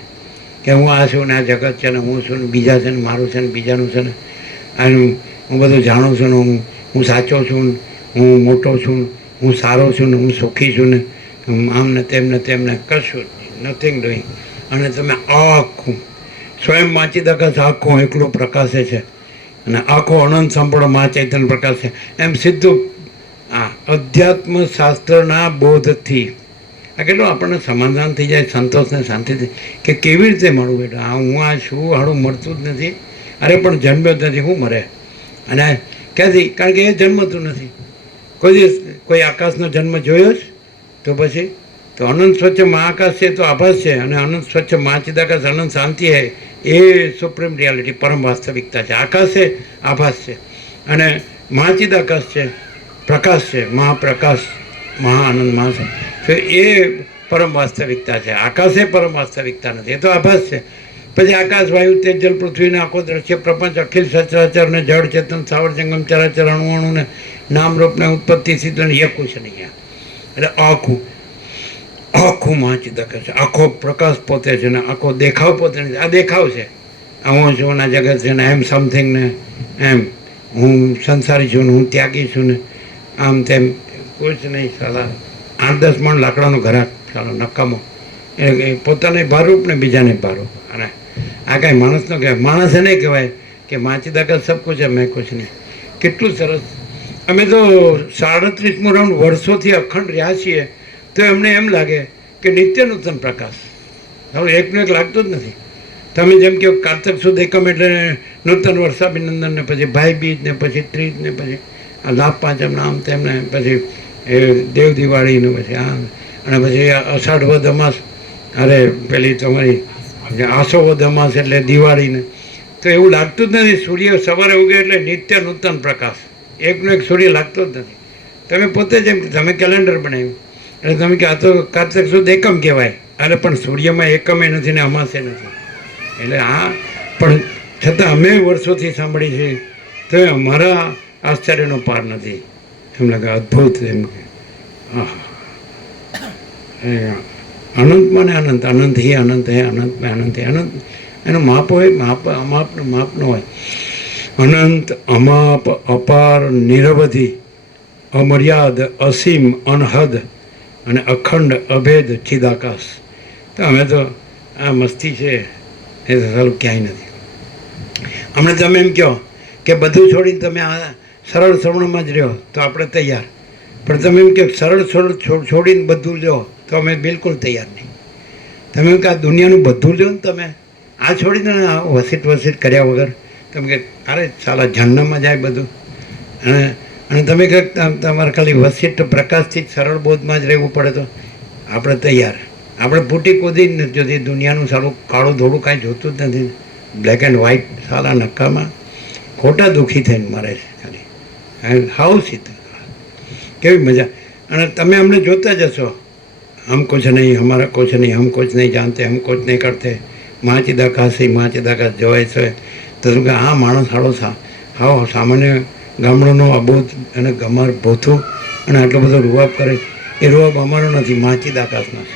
કે હું આ છું ને આ જગત છે ને હું છું ને બીજા છે ને મારું છે ને બીજાનું છે ને આનું હું બધું જાણું છું ને હું સાચો છું ને હું મોટો છું ને હું સારો છું ને હું સુખી છું ને આમ ને તેમને કશું નથિંગ ડુઈંગ. અને તમે આખું સ્વયં માચિદાકાશ આખું એકલું પ્રકાશે છે અને આખો અનંત સંપૂર્ણ મહા ચૈતન્ય પ્રકાશ છે. એમ સીધું આ અધ્યાત્મ શાસ્ત્રના બોધથી આ કેટલું આપણને સમાધાન થઈ જાય, સંતોષને શાંતિથી કે કેવી રીતે મળવું બેટા, આ હું આ છું હાડું મળતું જ નથી. અરે પણ જન્મ્યો જ નથી, હું મરે અને ક્યાંથી? કારણ કે એ જન્મતું નથી. કોઈ દિવસ કોઈ આકાશનો જન્મ જોયો જ? તો પછી તો અનંત સ્વચ્છ મહાકાશ છે તો આભાસ છે અને અનંત સ્વચ્છ મહાચિદાકાશ અનંત શાંતિ છે એ સુપ્રીમ રિયાલિટી પરમ વાસ્તવિકતા છે. આકાશ છે આભાસ છે અને મહાચિદાકાશ છે પ્રકાશ છે, મહાપ્રકાશ મહાઆનંદ મહા તો એ પરમ વાસ્તવિકતા છે. આકાશ એ પરમ વાસ્તવિકતા નથી, એ તો આભાસ છે. પછી આકાશ, વાયુ, તેજ, જલ, પૃથ્વીને આખો દ્રશ્ય પ્રપંચ અખિલ સચરાચર ને જળ ચેતન સાવર જંગમ ચરાચર અણુ અણુને નામરૂપને ઉત્પત્તિ સ્થિતિ એ કુછ નહીં. એટલે આખું આખું મહાચિદાકાશ છે, આખો પ્રકાશ પોતે છે ને આખો દેખાવ પોતે નથી. આ દેખાવ છે, હું છું ને જગત છે ને એમ સમથિંગ ને એમ હું સંસારી છું ને હું ત્યાગી છું ને આમ તેમ કોઈ જ નહીં. સાલા 8-10 મણ લાકડાનો ઘરાક ચાલો નકામો એ પોતાને ભારૂપ ને બીજાને ભારૂપ. અને આ કાંઈ માણસનો કહેવાય? માણસ એને કહેવાય કે મહાચિદાકાશ સબ કુછ है मैं कुछ नहीं. કેટલું સરસ. અમે તો 37મું રાઉન્ડ વર્ષોથી અખંડ રહ્યા છીએ તો એમને એમ લાગે કે નિત્ય નૂતન પ્રકાશ. હવે એકનો એક લાગતો જ નથી. તમે જેમ કહો કારતક સુદ એકમ એટલે નૂતન વર્ષાભિનંદન ને પછી ભાઈ બીજ ને પછી ત્રીજ ને પછી આ લાભ પાંચમ આમ તેમને પછી એ દેવ દિવાળીનું પછી આ અને પછી અષાઢ વદ અમાસ, અરે પેલી તમારી આસો વદ અમાસ એટલે દિવાળીને. તો એવું લાગતું જ નથી. સૂર્ય સવારે ઉગે એટલે નિત્ય નૂતન પ્રકાશ, એકનો એક સૂર્ય લાગતો જ નથી. તમે પોતે જેમ તમે કેલેન્ડર બનાવ્યું એટલે તમે કે આ તો કારતક સુદ એકમ કહેવાય, અરે પણ સૂર્યમાં એકમે નથી ને અમાસે નથી. એટલે આ પણ છતાં અમે વર્ષોથી સાંભળી છે તો અમારા આશ્ચર્યનો પાર નથી. એમ લાગે અદ્ભુત. એમ કે અનંતમાં ને અનંત, અનંત હે અનંત હે અનંતમાં અનંત હે અનંત. એનો માપ હોય, માપ ન હોય. અનંત, અમાપ, અપાર, નિરવધિ, અમર્યાદ, અસીમ, અનહદ અને અખંડ અભેદ ચિદાકાશ. તો અમે તો આ મસ્તી છે એ તો સારું ક્યાંય નથી. અમને તમે એમ કહો કે બધું છોડીને તમે આ સરળ શ્રવણમાં જ રહ્યો તો આપણે તૈયાર. પણ તમે એમ કહો સરળ છોડીને બધું લો તો અમે બિલકુલ તૈયાર નહીં. તમે એમ કે આ દુનિયાનું બધું લો ને તમે આ છોડીને વસીટ કર્યા વગર તમે કે અરે સાલા જન્મમાં જાય બધું. અને તમે કંઈક તમારે ખાલી વસીટ પ્રકાશથી જ સરળ બોધમાં જ રહેવું પડે તો આપણે તૈયાર. આપણે ફૂટી કૂદી જ નથી જોતી. દુનિયાનું સારું કાળું ધોળું કાંઈ જોતું જ નથી. બ્લેક એન્ડ વ્હાઇટ સાલા નક્કામાં ખોટા દુઃખી થઈને મરે છે ખાલી. હાઉ સીધું કેવી મજા. અને તમે અમને જોતા જશો हम कुछ नहीं, हमारा कुछ नहीं, हम कुछ नहीं जानते, हम कुछ नहीं करते, માં ચિદાકાશી માં ચિદાકાશ જોવાય છે. તો શું કે આ માણસ હાવ સામાન્ય ગામડાનો અબોધ અને ગમાર ભોથું અને આટલો બધો રૂવાબ કરે, એ રૂવાબ અમારો નથી, માં ચિદાકાશનો છે.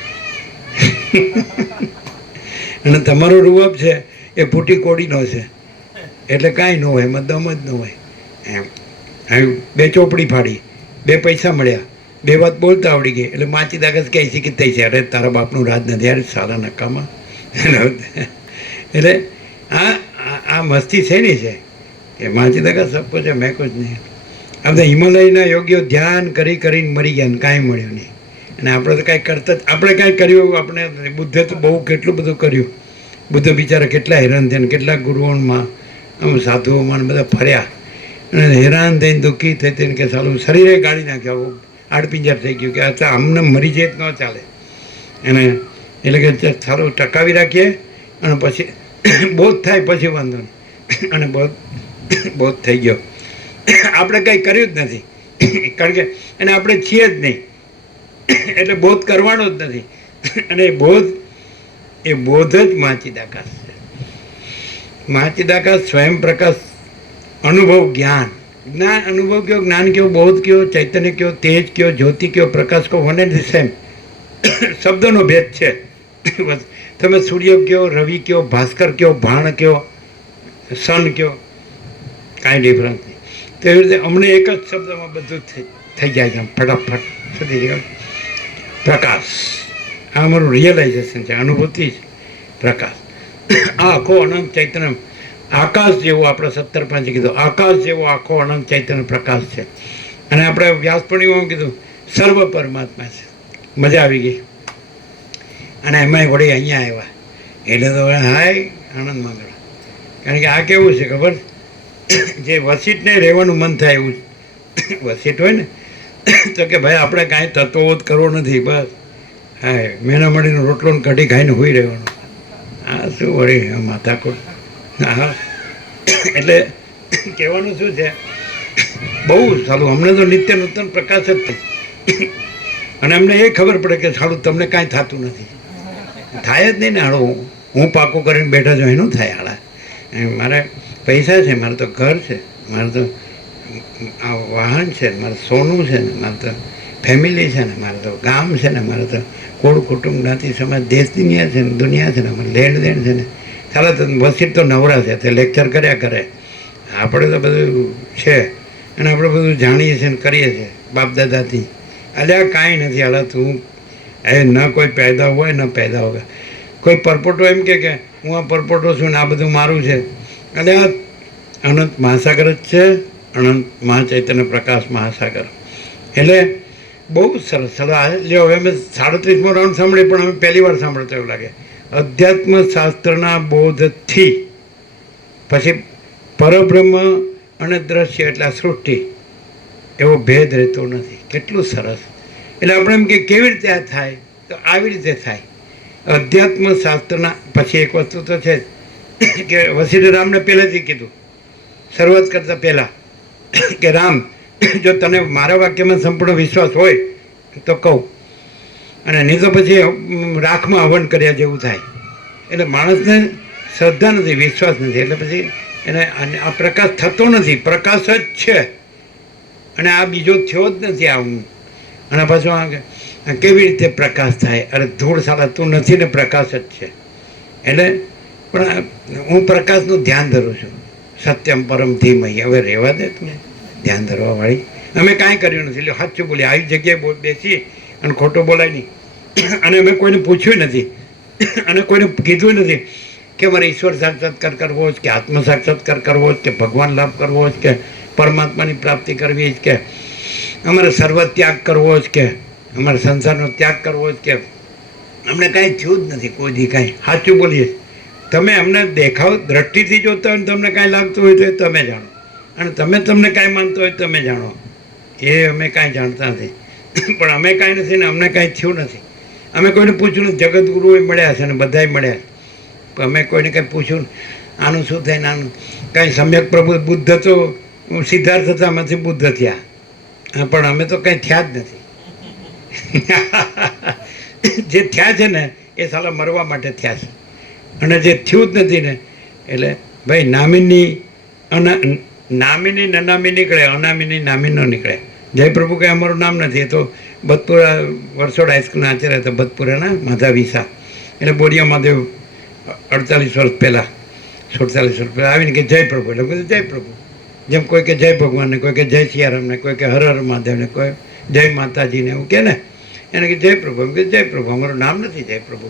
અને તમારો રૂવાબ છે એ ફૂટી કોડીનો છે, એટલે કાંઈ ન હોય, એમાં દમ જ ન હોય. એમ હવે 2 ચોપડી ફાડી, 2 પૈસા મળ્યા, 2 વાત બોલતા આવડી ગઈ, એટલે માં ચિદાકાશ કહે છે કે થઈ છે, અરે તારા બાપનું રાજ નથી, અરે સારા નકામાં. એટલે આ મસ્તી છે ને છે કે માં ચિદાકાશ સબ કુછ છે, મેં કુછ નહીં. આ બધા હિમાલયના યોગીઓ ધ્યાન કરી કરીને મરી ગયા ને કાંઈ મળ્યું નહીં. અને આપણે તો કાંઈ કરતા જ, આપણે કાંઈ કર્યું આપણે, બુદ્ધે તો બહુ કેટલું બધું કર્યું. બુદ્ધ બિચારા કેટલા હેરાન થયા, કેટલાક ગુરુઓમાં આમ સાધુઓમાં બધા ફર્યા અને હેરાન થઈને દુઃખી થઈ થઈને કે સારું શરીરે ગાળી નાખ્યા, આડપિંજર થઈ ગયું કે આ અમને મરી જાય ન ચાલે. અને એટલે કે સારું ટકાવી રાખીએ અને પછી બોધ થાય પછી વાંધો નહીં. અને બોધ થઈ ગયો. આપણે કંઈ કર્યું જ નથી, કારણ કે અને આપણે છીએ જ નહીં, એટલે બોધ કરવાનો જ નથી. અને એ બોધ જ માં ચિદાકાશ છે. માં ચિદાકાશ સ્વયં પ્રકાશ, અનુભવ, જ્ઞાન. અનુભવ કયો, જ્ઞાન કયો, બોધ કયો, ચૈતન્ય કયો, તેજ કયો, જ્યોતિ કયો, પ્રકાશ કયો, વન એન્ડ ધ સેમ. શબ્દોનો ભેદ છે. તમે સૂર્ય કયો, રવિ કયો, ભાસ્કર કયો, ભાણ કયો, સન કયો, કાંઈ ડિફરન્સ નહીં. તો એવી રીતે અમને એક જ શબ્દમાં બધું થઈ જાય છે, ફટાફટ થતી જાય. પ્રકાશ, આ અમારું રિયલાઇઝેશન છે, અનુભૂતિ છે. પ્રકાશ આ આખો અનંત ચૈતન્ય, આકાશ જેવો, આપણે 17.5 કીધું, આકાશ જેવો આખો અનંત ચૈતન્ય પ્રકાશ છે. અને આપણે વ્યાસપૂર્ણિમામાં કીધું સર્વ પરમાત્મા છે. મજા આવી ગઈ. અને એમાંય વળી અહીંયા આવ્યા એટલે તો હાય આનંદમાં ગયો. કારણ કે આ કેવું છે ખબર, જે વસીટને રહેવાનું મન થાય એવું વસીટ હોય ને, તો કે ભાઈ આપણે કાંઈ તત્વો જ કરવો નથી, બસ હા મેના મળીને રોટલો ને કઢી ખાઈને હોઈ રહેવાનું. હા શું વળી માથાકૂટ. હા એટલે કહેવાનું શું છે, બહુ સારું. અમને તો નિત્ય નૂતન પ્રકાશ જ થઈ. અને અમને એ ખબર પડે કે સારું તમને કાંઈ થતું નથી, થાય જ નહીં ને. હાડો હું પાકું કરીને બેઠા છું એનું થાય. હાડા મારે પૈસા છે, મારે તો ઘર છે, મારે તો આ વાહન છે, મારે સોનું છે ને, મારે તો ફેમિલી છે ને, મારે તો ગામ છે ને, મારે તો કુળ કુટુંબ જ્ઞાતિ સમાજ દેશ દુનિયા છે ને, દુનિયા છે ને, મારે લેણ દેણ છે ને. ચાલો તો વસીટ તો નવરા છે, તે લેક્ચર કર્યા કરે. આપણે તો બધું છે અને આપણે બધું જાણીએ છીએ ને કરીએ છીએ બાપ દાદાથી. અલ્યા કાંઈ નથી. હાલ તું એ ન કોઈ પેદા હોય ન પેદા હોય. કોઈ પરપોટો એમ કે હું આ પરપોટો છું ને આ બધું મારું છે. અલ્યા અનંત મહાસાગર જ છે, અનંત મહાચૈતન્ય પ્રકાશ મહાસાગર. એટલે બહુ સરસ. લ્યો હવે અમે 37મો રાઉન્ડ સાંભળીએ, પણ અમે પહેલી વાર સાંભળતા એવું લાગે. અધ્યાત્મ શાસ્ત્રના બોધથી પછી પરબ્રહ્મ અને દ્રશ્ય એટલે સૃષ્ટિ એવો ભેદ રહેતો નથી. કેટલું સરસ. એટલે આપણે એમ કે કેવી રીતે આ થાય, તો આવી રીતે થાય. અધ્યાત્મ શાસ્ત્રના પછી એક વસ્તુ તો છે કે વશિષ્ઠ રામને પહેલેથી કીધું શરૂઆત કરતાં પહેલાં કે રામ, જો તને મારા વાક્યમાં સંપૂર્ણ વિશ્વાસ હોય તો કહું, અને નહીં તો પછી રાખમાં હવન કર્યા જેવું થાય. એટલે માણસને શ્રદ્ધા નથી, વિશ્વાસ નથી, એટલે પછી એને આ પ્રકાશ થતો નથી. પ્રકાશ જ છે અને આ બીજો થયો જ નથી. આવું અને પાછું આ કેવી રીતે પ્રકાશ થાય? અરે ધૂળ સાલા તું નથી ને, પ્રકાશ જ છે. એટલે પણ હું પ્રકાશનું ધ્યાન ધરું છું. સત્યમ પરમ ધીમહી. હવે રહેવા દે તું ધ્યાન ધરવાવાળી. અમે કાંઈ કર્યું નથી. એટલે સાચું બોલી આવી જગ્યાએ બેસી અને ખોટું બોલાય નહીં. અને અમે કોઈને પૂછ્યું નથી અને કોઈને કીધું નથી કે મારે ઈશ્વર સાક્ષાત્કાર કરવો જ, કે આત્મ સાક્ષાત્કાર કરવો જ, કે ભગવાન લાભ કરવો જ, કે પરમાત્માની પ્રાપ્તિ કરવી જ, કે અમારે સર્વ ત્યાગ કરવો જ, કે અમારે સંસારનો ત્યાગ કરવો જ, કે અમને કાંઈ થયું જ નથી કોઈ દી કાંઈ. સાચું બોલીએ. તમે અમને દેખાવ દ્રષ્ટિથી જોતા હોય ને તમને કાંઈ લાગતું હોય તો એ તમે જાણો, અને તમે તમને કાંઈ માનતો હોય તમે જાણો. એ અમે કાંઈ જાણતા નથી. પણ અમે કાંઈ નથી ને અમને કાંઈ થયું નથી. અમે કોઈને પૂછ્યું નથી. જગતગુરુએ મળ્યા છે ને બધાય મળ્યા છે, પણ અમે કોઈને કંઈ પૂછ્યું આનું શું થાય ને આનું કાંઈ. સમ્યક પ્રભુ બુદ્ધ તો સિદ્ધાર્થ હતા, એમાંથી બુદ્ધ થયા, પણ અમે તો કંઈ થયા જ નથી. જે થયા છે ને એ સાલા મરવા માટે થયા છે, અને જે થયું જ નથી ને એટલે ભાઈ નામીની નામીની નનામી નીકળે, અનામીની નામી ન નીકળે. જયપ્રભુ કંઈ અમારું નામ નથી. એ તો બદપુરા વરસોડ હાઈસ્કૂલના આચાર્ય હતા, બદપુરાના માધા વિસા. એટલે બોરિયા મહાદેવ 48 વર્ષ પહેલાં 47 વર્ષ પહેલાં આવીને કે જય પ્રભુ, એટલે બધું જય પ્રભુ. જેમ કોઈ કે જય ભગવાનને, કોઈ કે જય સિયારામને, કોઈ કે હર હર મહાદેવને, કોઈ જય માતાજીને એવું કે ને, એને કે જય પ્રભુ. એમ કે જય પ્રભુ, અમારું નામ નથી જય પ્રભુ.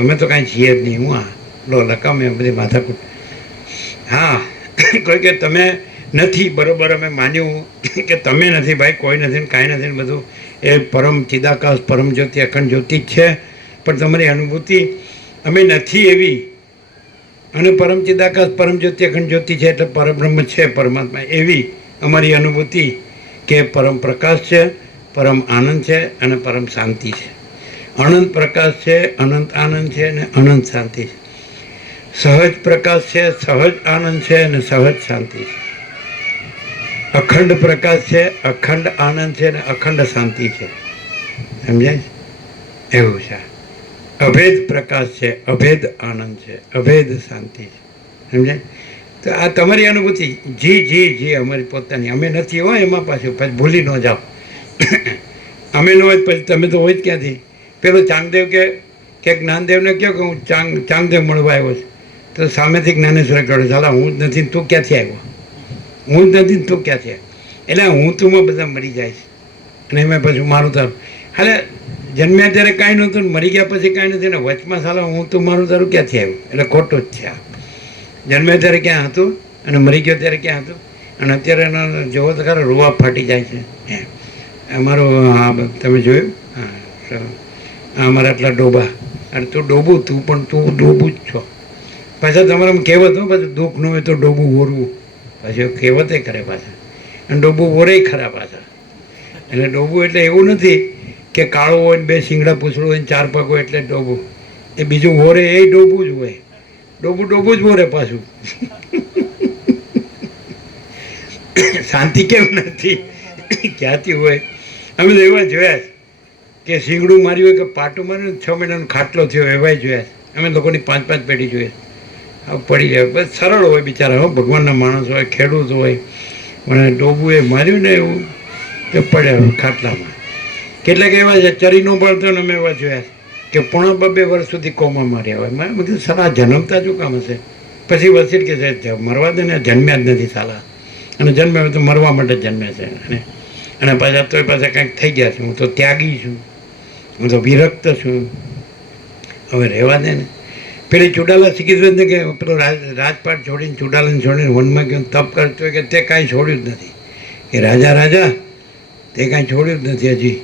અમે તો કાંઈ છીએ જ નહીં. હું લો લકામે બધી માથાકૂટ. હા, કોઈ કે તમે નથી, બરાબર, અમે માન્યું કે તમે નથી, ભાઈ કોઈ નથી ને કાંઈ નથી ને બધું એ પરમ ચિદાકાશ પરમ જ્યોતિ અખંડ જ્યોતિ જ છે. પણ તમારી અનુભૂતિ અમે નથી એવી, અને પરમ ચિદાકાશ પરમ જ્યોતિ અખંડ જ્યોતિ છે એટલે પરબ્રહ્મ છે પરમાત્મા, એવી અમારી અનુભૂતિ કે પરમ પ્રકાશ છે, પરમ આનંદ છે અને પરમ શાંતિ છે. અનંત પ્રકાશ છે, અનંત આનંદ છે અને અનંત શાંતિ છે. સહજ પ્રકાશ છે, સહજ આનંદ છે અને સહજ શાંતિ છે. અખંડ પ્રકાશ છે, અખંડ આનંદ છે અને અખંડ શાંતિ છે. સમજાય? એવું છે. અભેદ પ્રકાશ છે, અભેદ આનંદ છે, અભેદ શાંતિ છે. સમજાય? તો આ તમારી અનુભૂતિ જી જી જી અમારી પોતાની. અમે નથી હોય એમાં પાછું પછી ભૂલી ન જાઓ. અમે ન હોય પછી તમે તો હોય જ ક્યાંથી. પેલો ચાંગદેવ કે જ્ઞાનદેવને કહો કે હું ચાંગદેવ મળવા આવ્યો છું, તો સામેથી જ્ઞાનેશ્વર કહ્યું ચાલા હું જ નથી, તું ક્યાંથી આવ્યો? હું જ નથી, તું ક્યાંથી આવ્યો? એટલે હું તુંમાં બધા મરી જાય છે. અને એમાં પછી મારું તારું હાલે જન્મ્યા ત્યારે કાંઈ નહોતું ને મરી ગયા પછી કાંઈ નથી ને વચમાં સાલા હું તું મારું તારું ક્યાંથી આવ્યું? એટલે ખોટું જ છે. આ જન્મ્યા ત્યારે ક્યાં હતું અને મરી ગયો ત્યારે ક્યાં હતું? અને અત્યારે એનો જોવો તો ખરા રૂવા ફાટી જાય છે. અમારું તમે જોયું? હા, અમારા આટલા ડોબા. અને તું ડોબું, તું પણ તું ડોબું જ છો. પાછા તમારા કહેવત હો, પાછું દુઃખ ન હોય તો ડોબું ઓરવું, પાછું કહેવતે કરે પાછા. અને ડોબું ઓરે ખરા પાછા. એટલે ડોબું એટલે એવું નથી કે કાળું હોય ને બે શીંગડા પૂછડું હોય ને ચાર પગ હોય એટલે ડોબું. એ બીજું ઓરે એ ડોબું જ હોય. ડોબું જ ઓરે પાછું. શાંતિ કેમ નથી? ક્યાંથી હોય? અમે તો એવા જોયા કે શીંગડું માર્યું હોય કે પાટું માર્યું 6 મહિનાનો ખાટલો થયો એવાય જોયા. અમે લોકોની 5 પેઢી જોઈએ. હવે પડી જાય બસ સરળ હોય બિચારા. હો, ભગવાનના માણસ હોય, ખેડૂત હોય, પણ ડોબું એ માર્યું ને એવું કે પડ્યા ખાટલામાં. કેટલાક એવા છે ચરી ન પડતો ને અમે એવા જોયા કે 1.5-2 વર્ષ સુધી કોમા માર્યા હોય. મેં બધું સાલા જન્મતા શું કામ હશે? પછી વસીર કે છે મરવા દે ને, જન્મ્યા જ નથી સાલા. અને જન્મ્યા તો મરવા માટે જન્મે છે. અને પાછા તો પાછા કંઈક થઈ ગયા છે. હું તો ત્યાગી છું, હું તો વિરક્ત છું. હવે રહેવા દે ને. પેલી ચુડાલા શીખી ને કે પેલો રાજપાટ છોડીને ચુડાલાને છોડીને વનમાં ગયો તપ કરતો હોય કે તે કાંઈ છોડ્યું જ નથી. કે રાજા તે કાંઈ છોડ્યું જ નથી હજી.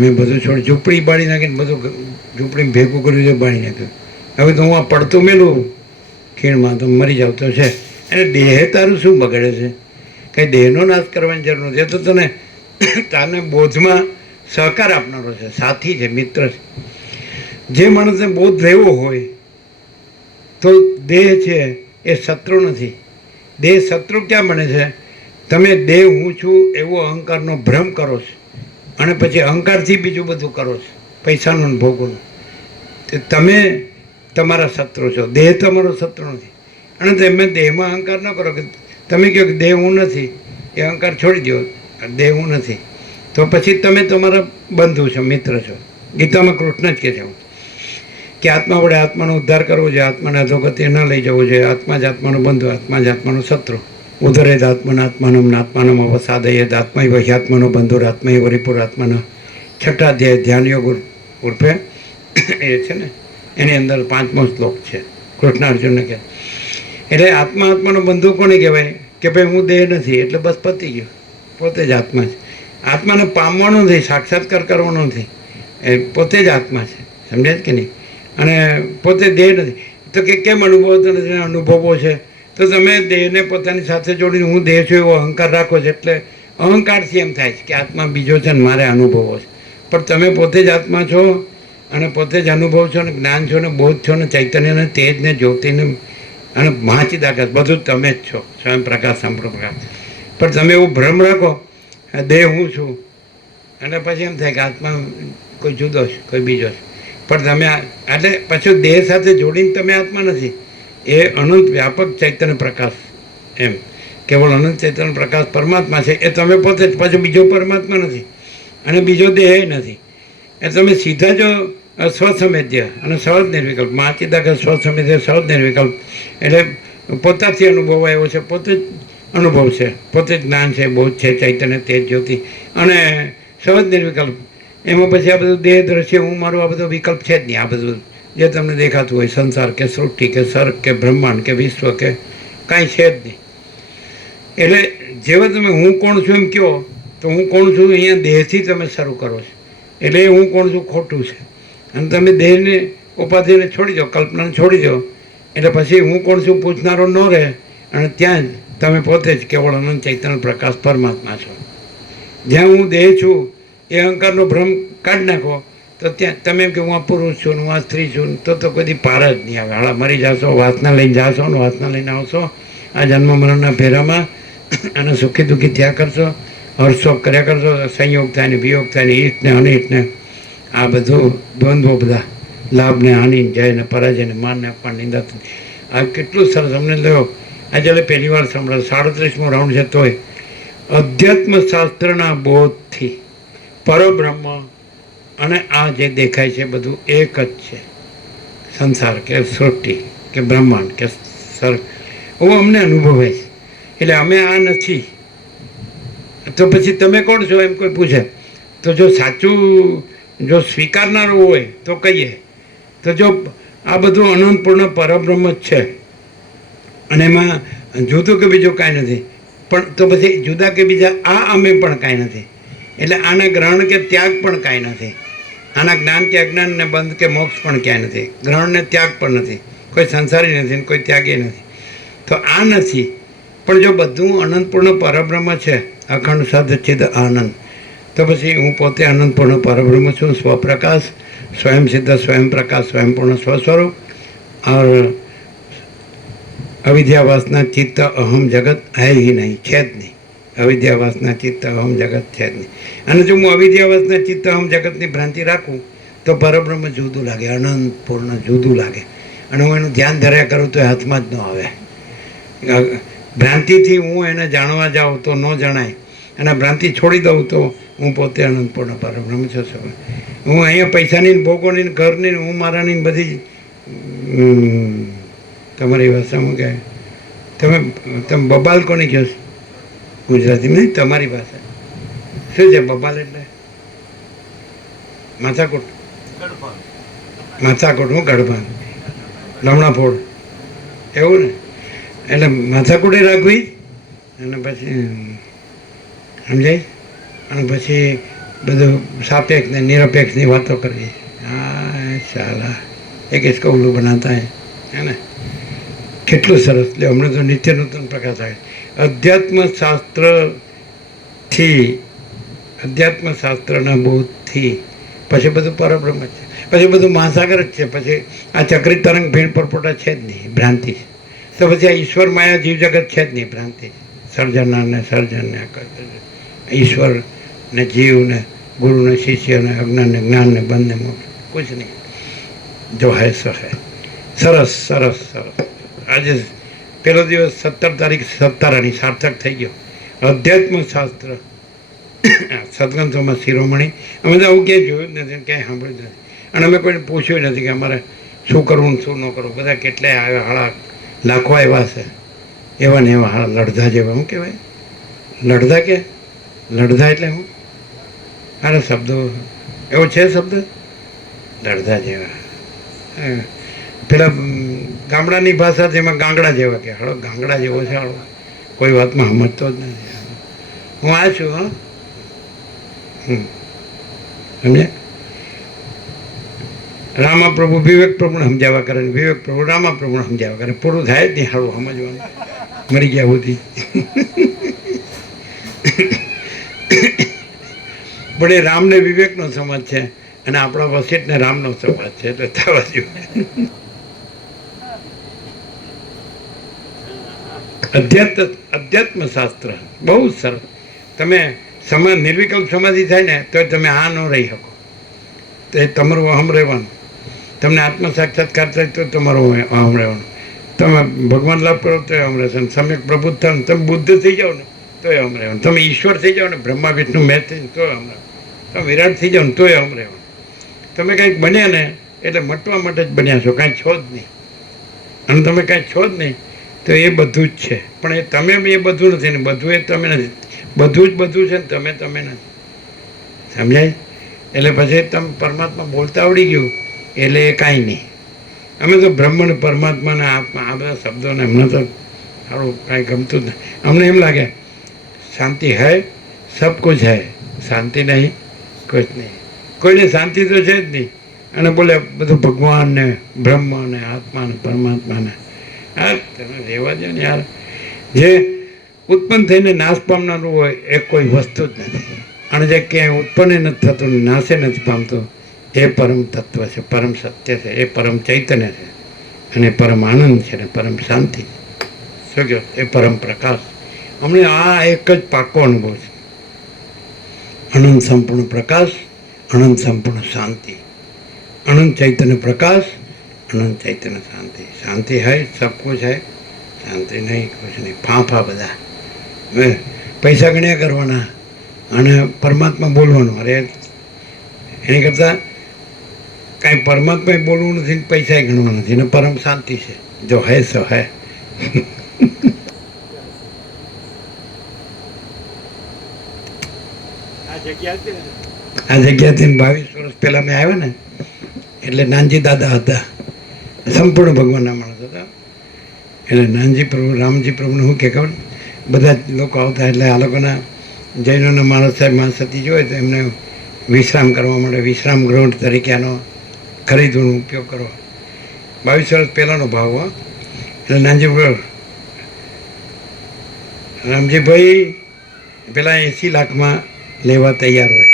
મેં બધું છોડી ઝૂંપડી બાળી નાખીને બધું ઝૂંપડીમાં ભેગું કર્યું છે, બાળી નાખ્યું. હવે તો હું આ પડતું મેલું ખીણમાં તો મરી જાવ તો છે. અને દેહ તારું શું બગડે છે? કંઈ દેહનો નાશ કરવાની જરૂર નથી. એ તો તારને બોધમાં સહકાર આપનારો છે, સાથી છે, મિત્ર છે. જે માણસને બોધ લેવો હોય તો દેહ છે એ શત્રુ નથી. દેહ શત્રુ ક્યાં બને છે? તમે દેહ હું છું એવો અહંકારનો ભ્રમ કરો છો અને પછી અહંકારથી બીજું બધું કરો છો, પૈસાનું ભોગવનું. તમે તમારા શત્રુ છો, દેહ તમારો શત્રુ નથી. અને તમે દેહમાં અહંકાર ન કરો કે તમે કહો કે દેહ હું નથી, એ અહંકાર છોડી દો, દેહ હું નથી, તો પછી તમે તમારા બંધુ છો, મિત્ર છો. ગીતામાં કૃષ્ણ જ કહે છે કે આત્મા વડે આત્માનો ઉદ્ધાર કરવો જોઈએ, આત્માને અધોગતિ ન લઈ જવો જોઈએ. આત્મા જ આત્માનો બંધુ, આત્મા જ આત્માનો શત્રુ. ઉદરેદ આત્માનમ આત્માનમ અવસાદયેદ આત્મા વહ્યાત્માનો બંધુર આત્મા વરિપુર આત્માના 6ઠા અધ્યાય ધ્યાન યોગ ઉર્ફે એ છે ને એની અંદર 5મો શ્લોક છે. કૃષ્ણ અર્જુનને કહે એટલે આત્માનો બંધુ કોને કહેવાય? કે ભાઈ હું દેહ નથી એટલે બસ પતી ગયો, પોતે જ આત્મા છે. આત્માને પામવાનો નથી, સાક્ષાત્કાર કરવાનો નથી, એ પોતે જ આત્મા છે. સમજાય કે નહીં? અને પોતે દેહ નથી. તો કે કેમ અનુભવતો નથી? અનુભવો છે તો તમે દેહને પોતાની સાથે જોડીને હું દેહ છું એવો અહંકાર રાખો છો, એટલે અહંકારથી એમ થાય છે કે આત્મા બીજો છે ને મારે અનુભવો છે. પણ તમે પોતે જ આત્મા છો અને પોતે જ અનુભવ છો ને જ્ઞાન છો ને બોધ છો ને ચૈતન્ય ને તેજ ને જ્યોતિને અને મહાચિદાકાશ બધું જ તમે જ છો, સ્વયં પ્રકાશ સંપૂર્ણ પ્રકાશ. પણ તમે એવું ભ્રમ રાખો દેહ હું છું અને પછી એમ થાય કે આત્મા કોઈ જુદો છે, કોઈ બીજો છે. પણ તમે એટલે પછી દેહ સાથે જોડીને તમે આત્મા નથી. એ અનંત વ્યાપક ચૈતન્ય પ્રકાશ, એમ કેવળ અનંત ચૈતન્ય પ્રકાશ પરમાત્મા છે. એ તમે પોતે જ, પાછો બીજો પરમાત્મા નથી અને બીજો દેહ નથી. એ તમે સીધા જો સ્વસમેધ્ય અને સહજ નિર્વિકલ્પ, માચિદા કે સ્વસમેધ્ય સહજ નિર્વિકલ્પ એટલે પોતાથી અનુભવ આવ્યો છે, પોતે જ અનુભવ છે, પોતે જ જ્ઞાન છે, બોધ છે, ચૈતન્ય, તેજ, જ્યોતિ અને સહજ નિર્વિકલ્પ. એમાં પછી આ બધું દેહ દ્રશ્ય હું મારું આ બધો વિકલ્પ છે જ નહીં. આ બધું જે તમને દેખાતું હોય સંસાર કે સૃષ્ટિ કે સર્ગ કે બ્રહ્માંડ કે વિશ્વ કે કાંઈ છે જ નહીં. એટલે જેવા તમે હું કોણ છું એમ કહો તો હું કોણ છું અહીંયા દેહથી તમે શરૂ કરો છો. એટલે હું કોણ છું ખોટું છે. અને તમે દેહને ઉપાધિને છોડી દો, કલ્પનાને છોડી દો, એટલે પછી હું કોણ છું પૂછનારો ન રહે અને ત્યાં જ તમે પોતે જ કેવળ અનંત ચૈતન્ય પ્રકાશ પરમાત્મા છો. જ્યાં હું દેહ છું એ અહંકારનો ભ્રમ કાઢી નાખો તો ત્યાં તમે એમ કે હું આ પુરુષ છું ને હું આ સ્ત્રી છું તો કોઈ પાર જ નહીં આવે. હાળા મરી જશો, વાસના લઈને જાશો ને વાસના લઈને આવશો આ જન્મ મરણના ફેરામાં અને સુખી દુઃખી થયા કરશો, હર્ષો કર્યા કરશો, સંયોગ થાય ને વિયોગ થાય ને ઈષ્ટ ને અનિષ્ટ ને આ બધું દ્વંદ્વો બધા, લાભ ને હાનિ, જય ને પરાજય ને માન ને અપમાન, નિંદા. આ કેટલું સરસ અમને લો. આજે પહેલી વાર સાંભળો, 37મો રાઉન્ડ છે તોય અધ્યાત્મ શાસ્ત્રના બોધથી પરબ્રહ્મ અને આ જે દેખાય છે બધું એક જ છે. સંસાર કે સૃષ્ટિ કે બ્રહ્માંડ કે સર્ગ એવું અમને અનુભવાય છે. એટલે અમે આ નથી તો પછી તમે કોણ છો એમ કોઈ પૂછે તો જો સાચું જો સ્વીકારનારું હોય તો કહીએ તો જો આ બધું અનંતપૂર્ણ પરબ્રહ્મ જ છે અને એમાં જુદું કે બીજું કાંઈ નથી. પણ તો પછી જુદા કે બીજા આ અમે પણ કાંઈ નથી. એટલે આના ગ્રહણ કે ત્યાગ પણ કાંઈ નથી. આના જ્ઞાન કે અજ્ઞાન ને બંધ કે મોક્ષ પણ ક્યાંય નથી. ગ્રહણ ને ત્યાગ પણ નથી. કોઈ સંસારી નથી ને કોઈ ત્યાગી નથી. તો આ નથી. પણ જો બધું અનંતપૂર્ણ પરબ્રહ્મ છે, અખંડ સદ ચિદ આનંદ, તો પછી હું પોતે અનંતપૂર્ણ પરબ્રહ્મ છું, સ્વપ્રકાશ, સ્વયં સિદ્ધ, સ્વયં પ્રકાશ, સ્વયંપૂર્ણ સ્વસ્વરૂપ. और અવિદ્યાવાસના ચિત્ત અહમ જગત હૈ ही નહીં, છે જ નહીં. અવિદ્યાવાસના ચિત્ત અહમ જગત છે જ નહીં. અને જો હું અવિદ્યાવાસના ચિત્ત અહમ જગતની ભ્રાંતિ રાખું તો પરબ્રહ્મ જુદું લાગે, અનંત પૂર્ણ જુદું લાગે. અને હું એનું ધ્યાન ધર્યા કરું તો એ હાથમાં જ ન આવે. ભ્રાંતિથી હું એને જાણવા જાઉં તો ન જણાય અને ભ્રાંતિ છોડી દઉં તો હું પોતે અનંતપૂર્ણ પરબ્રહ્મ છું. હું અહીંયા પૈસાની ભોગોની ઘરની હું મારાની બધી તમારી ભાષામાં કહે તમે બબાલ કોને કહો છો ગુજરાતી નહીં તમારી ભાષા શું છે બબાલ? એટલે માથાકૂટ, માથાકૂટ હું ગડભાન લમણા ફોડ એવું ને. એટલે માથાકૂટે રાખવી અને પછી સમજાય અને પછી બધું સાપેક્ષ ને નિરપેક્ષની વાતો કરવી. હા ચાલા એક ઇસકો ઉલ્લુ બનાતા હે ને. કેટલું સરસ. એટલે હમણાં તો નિત્ય નૂતન પ્રકાશ આવે. અધ્યાત્મ શાસ્ત્રના બોધથી પછી બધું પરબ્રહ્મ છે, પછી બધું મહાસાગર જ છે. પછી આ ચક્રી તરંગ ભીડ પરપોટા છે જ નહીં, ભ્રાંતિ છે. તો પછી આ ઈશ્વર માયા જીવ જગત છે જ નહીં, ભ્રાંતિ છે. સર્જનારને સર્જનને ઈશ્વર ને જીવ ને ગુરુ ને શિષ્ય ને અજ્ઞાન ને જ્ઞાન ને બંને મોક્ષ કુછ નહીં. જો હૈ સો હૈ. સરસ સરસ સરસ. આજે પહેલો દિવસ 17 તારીખ 17 સાર્થક થઈ ગયો. અધ્યાત્મ શાસ્ત્ર સદગ્રંથોમાં શિરોમણી. અમે તો આવું ક્યાંય જોયું જ નથી, ક્યાંય સાંભળ્યું જ નથી. અને અમે કોઈને પૂછ્યું નથી કે અમારે શું કરવું ને શું ન કરવું. બધા કેટલાય આવ્યા, હાળા લાખો એવા છે, એવા ને એવા હાળા લડધા જેવા. શું કહેવાય લડધા? કે લડધા એટલે હું અરે શબ્દો એવો છે શબ્દ લડધા જેવા. પેલા ગામડાની ભાષા જેમાં ગાંગડા જેવા કે હાળો ગાંગડા જેવો છે હાળો, કોઈ વાતમાં સમજતો જ નથી. હું આ છું. હા સમજે. રામા પ્રભુ વિવેક પ્રભુને સમજાવવા કરે ને વિવેક પ્રભુ રામા પ્રભુને સમજાવવા કરે. પૂરું થાય જ નહીં હાળું સમજવાનું. મરી ગયા હોતી પણ એ રામને વિવેકનો સમાજ છે અને આપણા વસીટને રામનો સમાજ છે એટલે થવા જોઈએ. અધ્યાત્મ શાસ્ત્ર બહુ સરસ. તમે નિર્વિકલ્પ સમાધિ થાય ને તો તમે આ ન રહી શકો. તો એ તમારું અહમ રહેવાનું. તમને આત્મ સાક્ષાત્કાર થાય તો તમારું અહમ રહેવાનું. તમે ભગવાન લાભ કરો તો અહમ રહેશે. સમ્યક પ્રબુદ્ધ થાવ ને તમે બુદ્ધ થઈ જાઓ ને તો અહમ રહેવાનું. તમે ઈશ્વર થઈ જાઓ ને બ્રહ્મા વિષ્ણુ મેં થઈને તો અહમ રહેવાનું. તમે વિરાટ થઈ જાઓ ને તોય અહમ રહેવાનું. તમે કંઈક બન્યા ને એટલે મટવા માટે જ બન્યા છો, કાંઈ છો જ નહીં. અને તમે કાંઈ છો જ નહીં તો એ બધું જ છે. પણ એ તમે એ બધું નથી ને બધું એ તમે નથી. બધું જ બધું છે ને તમે નથી. સમજાય? એટલે પછી તમે પરમાત્મા બોલતા આવડી ગયું એટલે એ કાંઈ નહીં. અમે તો બ્રહ્મ ને પરમાત્મા ને આત્મા આ બધા શબ્દોને અમને તો સારું કાંઈ ગમતું જ નહીં. અમને એમ લાગે શાંતિ હૈ, સબ કુછ હૈ, શાંતિ નહીં કુછ નહીં. કોઈને શાંતિ તો છે જ નહીં. અને બોલે બધું ભગવાન ને બ્રહ્મ ને આત્મા ને પરમાત્મા ને. હા, તમે રહેવા દો ને યાર. જે ઉત્પન્ન થઈને નાશ પામનારું હોય એ કોઈ વસ્તુ જ નથી. અને જે ક્યાંય ઉત્પન્ન નથી થતું ને નાશે નથી પામતું એ પરમ તત્વ છે, પરમ સત્ય છે, એ પરમ ચૈતન્ય છે, અને પરમ આનંદ છે ને પરમ શાંતિ. શું કહો? એ પરમ પ્રકાશ. અમને આ એક જ પાકો અનુભવ છે. અનંત સંપૂર્ણ પ્રકાશ, અનંત સંપૂર્ણ શાંતિ, અનંત ચૈતન્ય પ્રકાશ, અનંત ચૈતન્ય શાંતિ. શાંતિ હૈ, સબ કુછ હૈ, શાંતિ નહીં કુછ નહીં. ફાંફા બધા પૈસા ગણ્યા કરવાના અને પરમાત્મા બોલવાનું. અરે એની કરતાં કાંઈ પરમાત્મા બોલવું નથી ને પૈસા ગણવા નથી ને પરમ શાંતિ છે. જો હૈ સો હૈ. આ જગ્યાથી 22 વર્ષ પહેલાં મેં આવ્યો ને એટલે નાનજી દાદા હતા, સંપૂર્ણ ભગવાનના માણસ હતા. એટલે નાનજી પ્રભુ રામજી પ્રભુને શું કે ખબર, બધા જ લોકો આવતા એટલે આ લોકોના જૈનોના માણસ સાહેબ મહાસતી જોઈએ તો એમને વિશ્રામ કરવા માટે વિશ્રામ ગૃહ તરીકે આનો ખરીદવાનો ઉપયોગ કરો. 22 વર્ષ પહેલાંનો ભાવ હો. એટલે નાનજી રામજીભાઈ પેલા 80 લાખમાં લેવા તૈયાર હોય.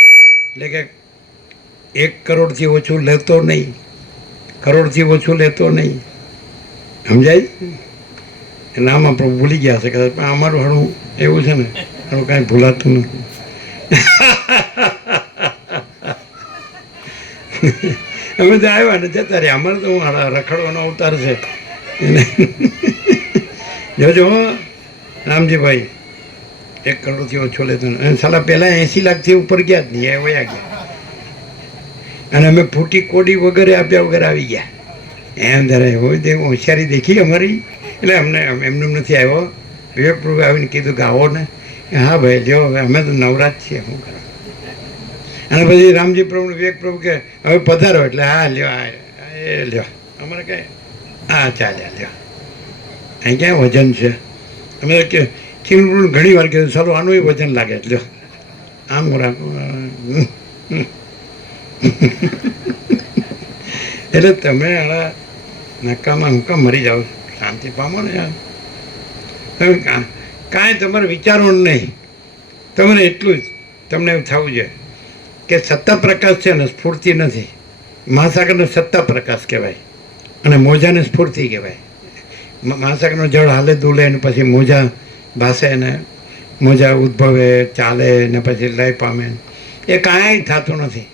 એટલે કે 1 કરોડથી ઓછું લેતો નહીં, કરોડથી ઓછું લેતો નહીં. સમજાય? એટલે આમાં પ્રભુ ભૂલી ગયા છે કદાચ, પણ અમારું હળવું એવું છે ને, હળવું કાંઈ ભૂલાતું નથી. અમે તો આવ્યા ને જતા રહ્યા. અમારે તો રખડવાનો અવતાર છે. જોજો રામજીભાઈ 1 કરોડથી ઓછો લેતો ને. અને સાલા પહેલાં 80 લાખથી ઉપર ગયા જ નહીં, એ વયા ગયા. અને અમે ફૂટી કોડી વગેરે આપ્યા વગર આવી ગયા. એમ જરા હોય તે હોશિયારી દેખી અમારી. એટલે અમને એમનું નથી આવ્યો. વિવેક પ્રભુ આવીને કીધું કે આવો ને. હા ભાઈ લ્યો, હવે અમે તો નવરાજ છીએ, શું કરો. અને પછી રામજી પ્રભુ વિવેક પ્રભુ કે હવે પધારો. એટલે હા લ્યો, એ લ્યો. અમારે કહે હા ચાલ્યા લ્યો. અહીં ક્યાં વજન છે? અમે કે ચીમડું ઘણી વાર કીધું ચાલો આનું વજન લાગે. લ્યો આમ રાખો. એટલે તમે આના નકામાં હુંકા મરી જાઓ, શાંતિ પામો ને યાર. તમે કાંઈ તમારે વિચારવાનું નહીં. તમારે એટલું જ તમને એવું થવું જોઈએ કે સત્તા પ્રકાશ છે ને સ્ફૂર્તિ નથી. મહાસાગરનો સત્તા પ્રકાશ કહેવાય અને મોજાને સ્ફૂર્તિ કહેવાય. મહાસાગરનો જળ હાલે દુલે ને પછી મોજા ભાસે ને મોજા ઉદ્ભવે ચાલે ને પછી લય પામે. એ કાંઈ થતું નથી.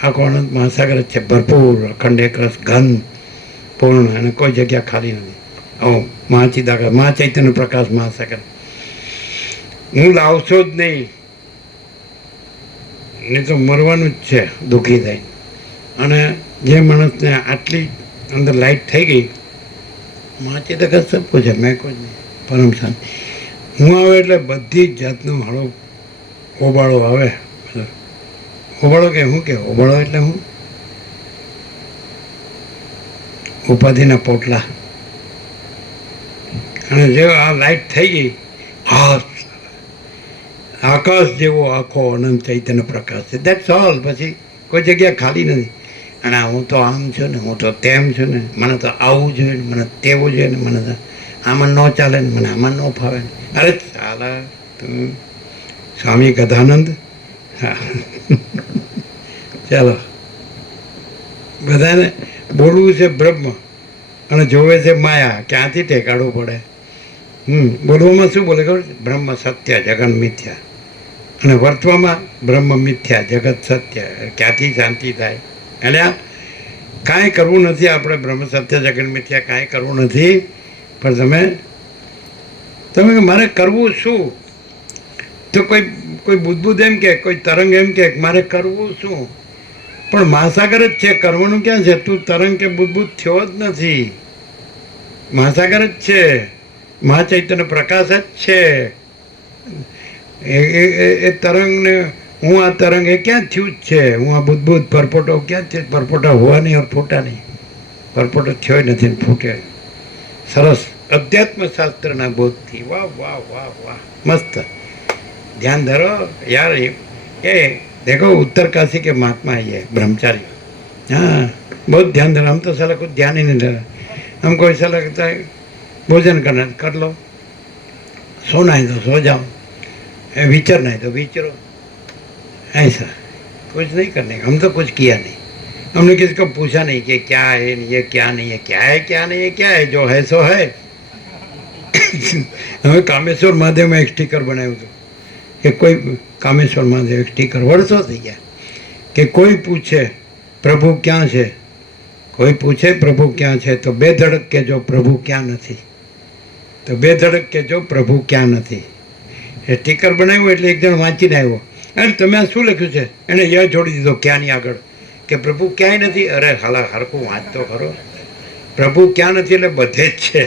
આખો અનંત મહાસાગર જ છે, ભરપૂર અખંડ એકરસ ઘન પૂર્ણ, અને કોઈ જગ્યા ખાલી નથી. આવો મહાચિદાકાશ મહાચૈતન્ય પ્રકાશ મહાસાગર. હું લાવશો જ નહીં તો મરવાનું જ છે દુઃખી થાય. અને જે માણસને આટલી અંદર લાઈટ થઈ ગઈ, મહાચિદાકાશ સબ પૂછે, મેં કોઈ નહીં, પરમ શાંતિ. હું આવે એટલે બધી જ જાતનો હળો ઓબાળો આવે. ઓબાળો કે શું કે ઓબાળો એટલે હું ઉપાધિના પોટલા. અને જે આ લાઈટ થઈ ગઈ, હા આકાશ જેવો આખો અનંત ચૈતન્ય પ્રકાશ છે. That's all. પછી કોઈ જગ્યા ખાલી નથી. અને હું તો આમ છું ને, હું તો તેમ છું ને, મને તો આવું જોઈએ ને, મને તેવું જોઈએ ને, મને તો આમાં ન ચાલે ને, મને આમાં ન ફાવે ને. અરે ચાલે તું સ્વામી ગદાનંદ. હા ચાલો, બધાને બોલવું છે બ્રહ્મ અને જોવે છે માયા. ક્યાંથી ટેકાડવું પડે? બોલવામાં શું બોલે ખબર? બ્રહ્મ સત્ય જગન મિથ્યા. અને વર્તવામાં બ્રહ્મ મિથ્યા, જગત સત્ય. ક્યાંથી શાંતિ થાય? એટલે કાંઈ કરવું નથી આપણે, બ્રહ્મ સત્ય જગત મિથ્યા કાંઈ કરવું નથી. પણ તમે મારે કરવું શું? તો કોઈ બુદ્ધ એમ કે, કોઈ તરંગ એમ કે મારે કરવું શું? પણ મહાસાગર જ છે, કરવાનું ક્યાં છે? તું તરંગ કે બુદ્ધ થયો જ નથી. મહાસાગર જ છે, મહાચૈતન્ય પ્રકાશ જ છે. એ તરંગને હું આ તરંગ એ ક્યાં થયું જ છે? હું આ બુદ્ધ પરપોટો ક્યાં છે? પરપોટા હોવા નહીં ઓર ફૂટા નહીં. પરપોટો થયો નથી ને ફૂટે. સરસ અધ્યાત્મ શાસ્ત્રના બોધથી. વાહ વાહ વાહ વાહ, મસ્ત. ध्यान धरो यार, ये देखो उत्तरकाशी के महात्मा ये ब्रह्मचारी, हाँ बहुत ध्यान धरो. हम तो साला कुछ ध्यान ही नहीं दे रहा. हमको ऐसा लगता है भोजन करना कर लो, सोना है तो सो जाओ, विचरना है तो विचरो, ऐसा कुछ नहीं करने का. हम तो कुछ किया नहीं, हमने किसको पूछा नहीं कि क्या है ये क्या नहीं है, क्या है क्या नहीं है, क्या है जो है सो है. हमें कामेश्वर महादेव में एक स्टिकर बनाया હતું કે કોઈ કામેશ્વર મહાદેવ એક સ્ટીકર વર્ષો થઈ ગયા કે કોઈ પૂછે પ્રભુ ક્યાં છે, કોઈ પૂછે પ્રભુ ક્યાં છે તો બે ધડક કહેજો પ્રભુ ક્યાં નથી, તો બે ધડક કહેજો પ્રભુ ક્યાં નથી. એ સ્ટીકર બનાવ્યું એટલે એક જણ વાંચીને આવ્યો, અરે તમે આ શું લખ્યું છે? એણે ય જોડી દીધો ક્યાંની આગળ કે પ્રભુ ક્યાંય નથી. અરે હાલા હરખું વાંચતો ખરો, પ્રભુ ક્યાં નથી એટલે બધે જ છે.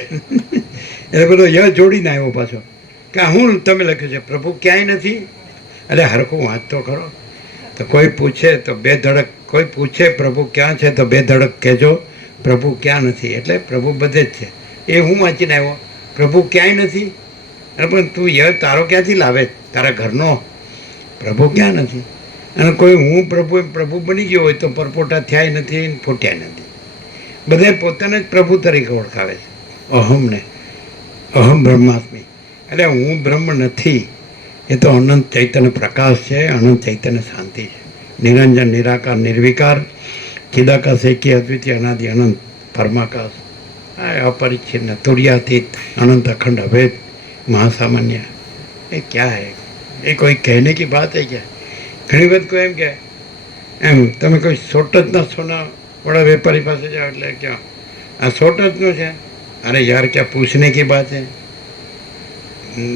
એટલે બધો ય જોડીને આવ્યો પાછો કે હું તમે લખ્યું છે પ્રભુ ક્યાંય નથી. એટલે હરખું વાંચતો ખરો. તો કોઈ પૂછે તો બે ધડક, કોઈ પૂછે પ્રભુ ક્યાં છે તો બે ધડક કહેજો પ્રભુ ક્યાં નથી. એટલે પ્રભુ બધે જ છે. એ હું વાંચીને આવ્યો પ્રભુ ક્યાંય નથી. અરે પણ તું તારો ક્યાંથી લાવે? તારા ઘરનો પ્રભુ ક્યાં નથી. અને કોઈ હું પ્રભુ બની ગયો હોય તો પરપોટા થયા નથી, ફૂટ્યા નથી. બધા પોતાને જ પ્રભુ તરીકે ઓળખાવે છે, અહમને. અહમ બ્રહ્માસ્મિ. એટલે હું બ્રહ્મ નથી, એ તો અનંત ચૈતન્ય પ્રકાશ છે, અનંત ચૈતન્ય શાંતિ છે. નિરંજન નિરાકાર નિર્વિકાર ચિદાકાશ એકી અદ્વિતીય અનાદિ અનંત પરમાકાશ, अपरिच्छिन्न तुर्यातीत अनंत अखंड अभेद महासामान्य. ये क्या है? ये कोई कहने की बात है क्या? घनी बात को एम क्या एम તમે કોઈ સોટજના સોના वाला व्यापारी पास जाओ એટલે क्या આ સોટજનું છે? अरे यार क्या पूछने की बात है,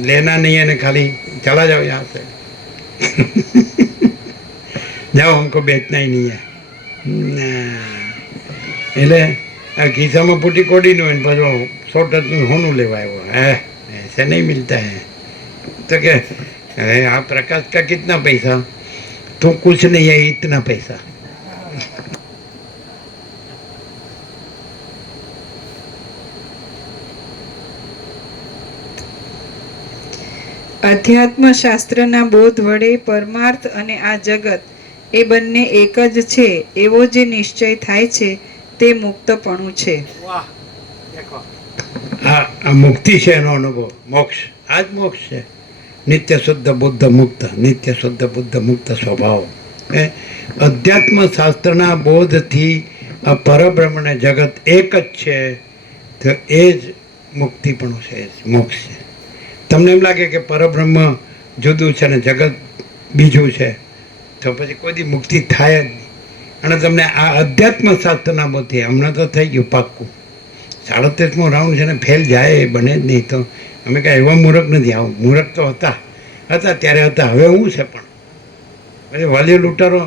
लेना नहीं है ना, खाली चला जाओ यहाँ से. जाओ, हमको बेचना ही नहीं है. એટલે આ ખિસ્સામાં ફૂટી કોડીનું હોય ને પાછો સોટજનું હોનું લેવા આવ્યો. ऐसे नहीं मिलता है. तो क्या अरे आप प्रकाश का कितना पैसा? तो कुछ नहीं है, इतना पैसा. અધ્યાત્મ શાસ્ત્રના બોધ વડે પરમાર્થ અને આ જગત એ બંને એક જ છે એવો જે નિશ્ચય થાય છે તે મુક્તપણું છે. આ મુક્તિ છે, એનો અનુભવ, મોક્ષ. આ જ મોક્ષ છે. નિત્ય શુદ્ધ બુદ્ધ મુક્ત, નિત્ય શુદ્ધ બુદ્ધ મુક્ત સ્વભાવ. અધ્યાત્મ શાસ્ત્રના બોધથી આ પરબ્રહ્મને જગત એક જ છે, તો એ જ મુક્તિપણું છે, મોક્ષ છે. તમને એમ લાગે કે પરબ્રહ્મ જુદું છે ને જગત બીજું છે, તો પછી કોઈ દી મુક્તિ થાય જ નહીં. અને તમને આ અધ્યાત્મ શાસ્ત્રના બોધથી હમણાં તો થઈ ગયું પાક્કું. 37મો રાઉન્ડ છે ને ફેલ જાય એ બને જ નહીં. તો અમે કાંઈ એવા મૂર્ખ નથી. આવું મૂર્ખ તો હતા ત્યારે હતા, હવે હું છે. પણ પછી વાલીઓ લૂંટારો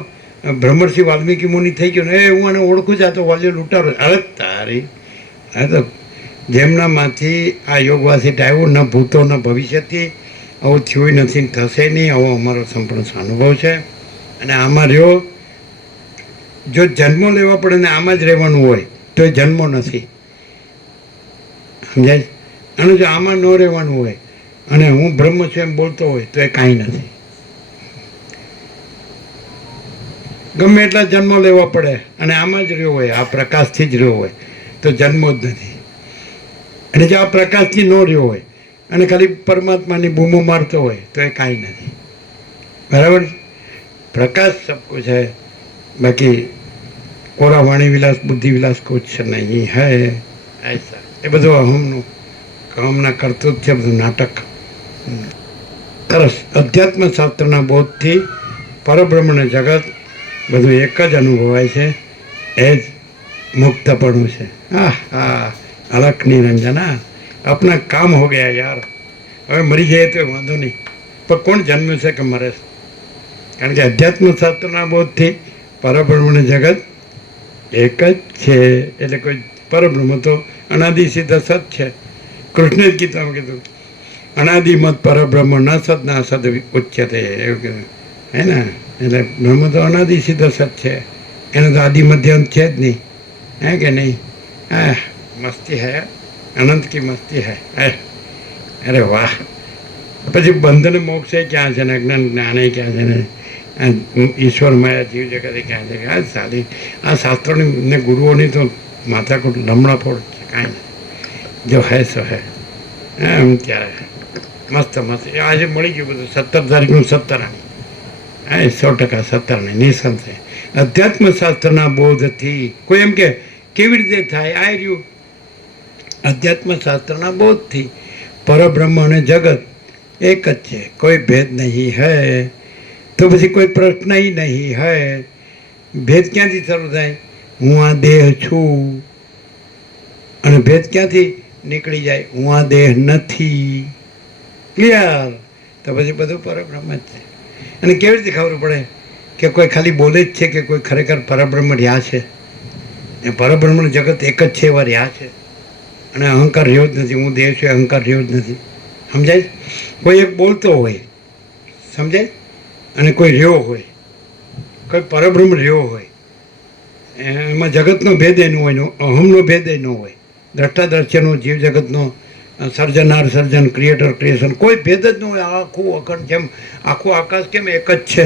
બ્રહ્મર્ષિ વાલ્મીકી મુનિ થઈ ગયો ને, એ હું આને ઓળખું છું, આ તો વાલીઓ લૂંટારો. અરે તારી, આ તો જેમનામાંથી આ યોગવાસિત આવ્યો, ન ભૂતો ન ભવિષ્યથી, આવું થયું નથી ને થશે નહીં. આવો અમારો સંપૂર્ણ અનુભવ છે. અને આમાં રહ્યો, જો જન્મો લેવા પડે ને આમાં જ રહેવાનું હોય તો એ જન્મો નથી, સમજાય? અને જો આમાં ન રહેવાનું હોય અને હું બ્રહ્મ છું એમ બોલતો હોય તો એ કાંઈ નથી. ગમે એટલા જન્મો લેવા પડે અને આમાં જ રહ્યો હોય, આ પ્રકાશથી જ રહ્યો હોય તો જન્મો જ નથી. અને જો આ પ્રકાશથી ન રહ્યો હોય અને ખાલી પરમાત્માની બૂમો મારતો હોય તો એ કાંઈ નથી. બરાબર? પ્રકાશ સબ કુછ है, बाकी कोरा वाणी विलास बुद्धि विलास कुछ नहीं है. ऐसा એ બધું અહમનું કામના કરતું જ છે, બધું નાટક. સરસ. અધ્યાત્મ શાસ્ત્રના બોધથી પરબ્રહ્મ અને જગત બધું એક જ અનુભવાય છે. એ જ મુક્તપણું છે. હા, અલખ નિરંજના अपना काम हो गया यार. હવે મરી જાય તો વાંધો નહીં, પણ કોણ જન્મ્યું છે કે મરે છે? કારણ કે અધ્યાત્મ શાસ્ત્રના બોધથી પરબ્રહ્મ અને જગત એક જ છે. એટલે કોઈ પરબ્રહ્મ તો અનાદિ સિદ્ધ સત છે. કૃષ્ણે જ ગીતામાં કીધું અનાદિમત પરબ્રહ્મ ન સદ ના સદ ઉચ્યતે, એવું કીધું હે ને. એટલે બ્રહ્મ તો અનાદિ સિદ્ધ સત છે, એનો તો આદિ મધ્યાંત છે જ નહીં, હે કે નહીં? હા, મસ્તી હૈ, અનંત કી મસ્તી હૈ. અરે વાહ. પછી બંધન મોક્ષ એ ક્યાં છે ને, અજ્ઞાન જ્ઞાન એ ક્યાં છે ને, ઈશ્વર માયા જીવ જગત એ ક્યાં છે? આ સાદી આ શાસ્ત્રોની ને ગુરુઓની તો માથાકૂટ લમણાફોડ છે, કાંઈ નહીં. જો હે સો હે એમ. ત્યારે મસ્ત મસ્ત આજે મળી ગયું બધું. 17 તારીખનું 17 આણી, હા 100% 17 આણી નિસંશય. અધ્યાત્મ શાસ્ત્રના બોધથી કોઈ એમ કે કેવી રીતે થાય? આ રહ્યું અધ્યાત્મ શાસ્ત્રના બોધથી પરબ્રહ્મ અને જગત એક જ છે, કોઈ ભેદ નહીં હૈ. તો પછી કોઈ પ્રશ્ન નહીં હૈ. ભેદ ક્યાંથી શરૂ થાય? હું આ દેહ છું, અને ભેદ ક્યાંથી નીકળી જાય? હું આ દેહ નથી. ક્લિયર? તો પછી બધું પરબ્રહ્મ જ છે. અને કેવી રીતે ખબર પડે કે કોઈ ખાલી બોલે જ છે કે કોઈ ખરેખર પરબ્રહ્મ રહ્યા છે? એ પરબ્રહ્મનું જગત એક જ છે, એવા રહ્યા છે. અને અહંકાર રહ્યો જ નથી. હું દેહ છું, અહંકાર રહ્યો જ નથી. સમજાય? કોઈ એક બોલતો હોય, સમજાય, અને કોઈ રહ્યો હોય, કોઈ પરબ્રહ્મ રહ્યો હોય. એમાં જગતનો ભેદ એનો હોય, અહમનો ભેદ એ ન હોય. દ્રષ્ટાદ્રશ્યનો, જીવ જગતનો, સર્જનાર સર્જન, ક્રિએટર ક્રિએશન, કોઈ ભેદ જ ન હોય. આખું અખંડ, જેમ આખું આકાશ કેમ એક જ છે,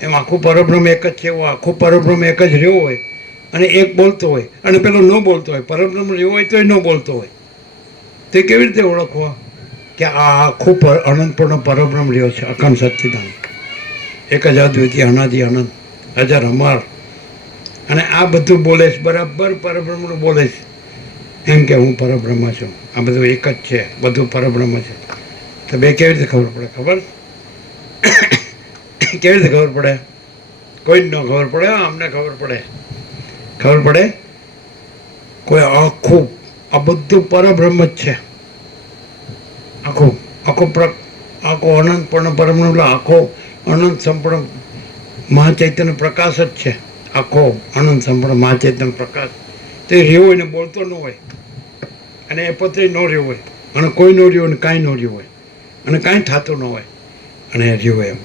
એમ આખું પરબ્રહ્મ એક જ છે. એવો આખું પરબ્રહ્મ એક જ રહ્યો હોય, અને એક બોલતો હોય, અને પેલો ન બોલતો હોય. પરબ્રહ્મ રહ્યો હોય તો એ ન બોલતો હોય. તે કેવી રીતે ઓળખવા કે આ આખું અનંતપૂર્ણ પરબ્રહ્મ રહ્યો છે? અખંડ સચ્ચિદાનંદ, એક જ અદ્વિતીય અનાદિ અનંત, હજાર અમાર. અને આ બધું બોલે છે, બરાબર પરબ્રહ્મનું બોલે છે, એમ કે હું પરબ્રહ્મ છું. આ બધું એક જ છે, બધું પરબ્રહ્મ છે. તો બે કેવી રીતે ખબર પડે? ખબર કેવી રીતે ખબર પડે? કોઈ જ ન ખબર પડે. અમને ખબર પડે. ખબર પડે કોઈ આખું આ બધું પરબ્રહ્મ જ છે. આખું આખો અનંતપૂર્ણ પરબ્રહ્મ એટલે આખો અનંત સંપૂર્ણ મહાચૈતન્ય પ્રકાશ જ છે. આખો અનંત સંપૂર્ણ મહાચૈતન્ય પ્રકાશ. તે રહ્યો હોય ને બોલતો ન હોય, અને એ પોતે ન રહ્યો હોય, અને કોઈ ન રહ્યો ને કાંઈ ન રહ્યું હોય, અને કાંઈ થતું ન હોય, અને રહ્યો એમ.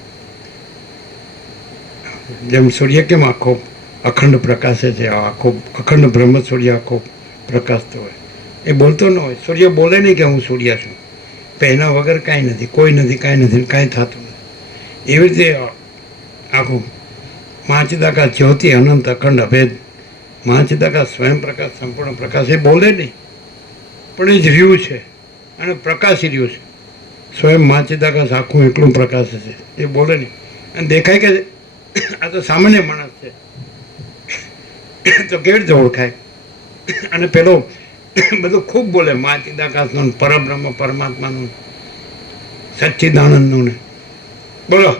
જેમ સૂર્ય કેમ આખો અખંડ પ્રકાશે છે, આખો અખંડ બ્રહ્મ સૂર્ય આખો પ્રકાશતો હોય. એ બોલતો ન હોય. સૂર્ય બોલે નહીં કે હું સૂર્ય છું, પણ એના વગર કાંઈ નથી, કોઈ નથી, કાંઈ નથી, કાંઈ થતું નથી. એવી રીતે આખું મહાચિદાકાશ જ્યોતિ અનંત અખંડ અભેદ મહાચિદાકાશ સ્વયં પ્રકાશ સંપૂર્ણ પ્રકાશ. એ બોલે નહીં, પણ એ જ રહ્યું છે, અને પ્રકાશી રહ્યું છે. સ્વયં મહાચિદાકાશ આખું એકલું પ્રકાશ છે, એ બોલે નહીં. અને દેખાય કે આ તો સામાન્ય માણસ છે, તો કેવી રીતે ઓળખાય? અને પેલો બધું ખૂબ બોલે, મહાચિદાકાશનું, પરબ્રહ્મ પરમાત્માનું, સચ્ચિદાનંદનું ને. બોલો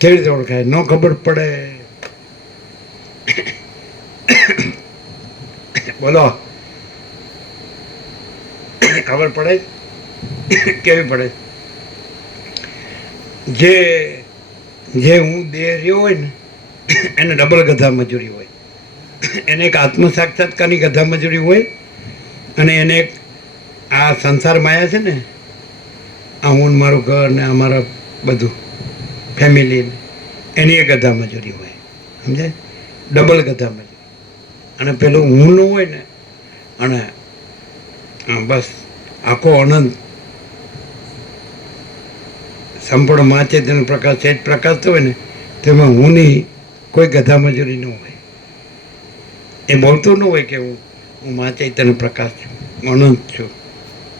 કેવી રીતે ઓળખાય? ન ખબર પડે. બોલો ખબર પડે? કેવી પડે? જે હું દેહ રહ્યો હોય ને, એને ડબલ ગધા મજૂરી હોય. એને એક આત્મ સાક્ષાત્કારની ગધા મજૂરી હોય, અને એને એક આ સંસાર માયા છે ને, આ હું મારું ઘર ને અમારા બધું ફેમિલી, એની એક ગધા મજૂરી હોય. સમજાય? ડબલ ગધા મજૂરી. અને પેલું હું નું હોય ને, અને બસ આખો અનંત સંપૂર્ણ મહાચૈતન્ય પ્રકાશ છે, જ પ્રકાશતો હોય ને, તેમાં હુંની કોઈ ગધા મજૂરી ન હોય. એ બોલતું ન હોય કે હું મહાચૈતન્ય પ્રકાશ છું, અનંત છું,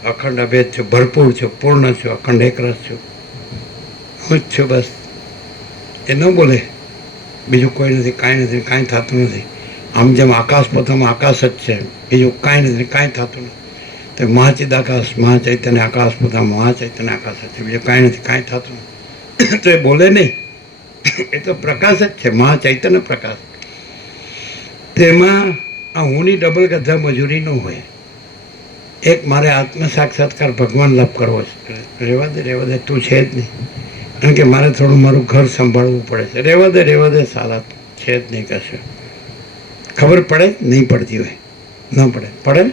અખંડ અભેદ છું, ભરપૂર છું, પૂર્ણ છું, અખંડ એકરસ છું, હું જ છું. બસ એ ન બોલે. બીજું કોઈ નથી, કાંઈ નથી, કાંઈ થતું નથી. આમ જેમ આકાશ પ્રથમ આકાશ જ છે, બીજું કાંઈ નથી, કાંઈ થતું નથી. તો મહાચિદાકાશ મહાચૈતન્ય આકાશ બધા મહાચૈતન્ય આકાશ છે, બીજું કાંઈ નથી, કાંઈ થતું નથી. તો એ બોલે નહીં, એ તો પ્રકાશ જ છે, મહાચૈતન્ય પ્રકાશ. તેમાં આ હુંની ડબલ ગધા મજૂરી ન હોય. એક મારે આત્મ સાક્ષાત્કાર ભગવાન લાભ કરવો છે, રહેવા દે તું છે જ નહીં, કારણ કે મારે થોડું મારું ઘર સંભાળવું પડે છે. રહેવા દે સાલા છે જ નહીં કશું. ખબર પડે નહીં પડતી હોય, ન પડે ને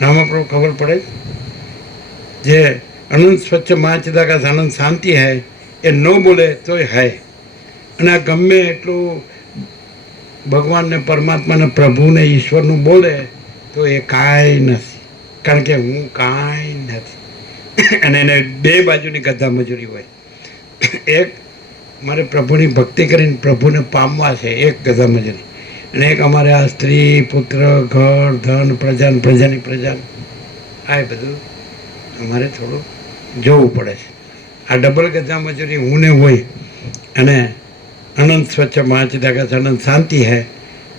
રામપ્રભુ ખબર પડે જે અનંત સ્વચ્છ મહાચિદાકાશ આનંદ શાંતિ હૈ એ ન બોલે તોય હૈ. અને આ ગમે એટલું ભગવાનને પરમાત્માને પ્રભુને ઈશ્વરનું બોલે તો એ કાંઈ નથી, કારણ કે હું કાંઈ નથી. અને એને બે બાજુની ગધા મજૂરી હોય. એક મારે પ્રભુની ભક્તિ કરીને પ્રભુને પામવા છે, એક ગધા મજૂરી. અને એક અમારે આ સ્ત્રી પુત્ર ઘર ધન પ્રજાની પ્રજા આ બધું અમારે થોડું જોવું પડે છે. આ ડબલ ગધા મજૂરી હું ને હોય અને અનંત સ્વચ્છ મહાચિદાકાશ અનંત શાંતિ હૈ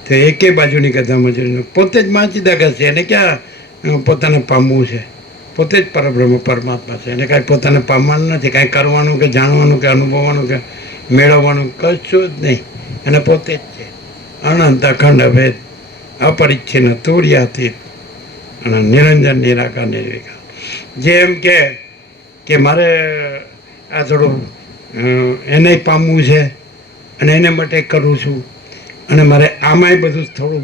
તો એકે બાજુની ગધા મજૂરીનું પોતે જ મહાચિદાકાશ છે. એને ક્યાં પોતાને પામવું છે? પોતે જ પરબ્રહ્મ પરમાત્મા છે. એને કાંઈ પોતાને પામવાનું નથી, કાંઈ કરવાનું કે જાણવાનું કે અનુભવવાનું કે મેળવવાનું કશું જ નહીં. એને પોતે જ છે, અનંત અખંડ અભેદ અપરિચ્છિન્ન તુર્યાતીત અને નિરંજન નિરાકાર નિર્વિકાર. જેમ કે મારે આ થોડું એને પામવું છે અને એને માટે કરું છું, અને મારે આમાંય બધું થોડું,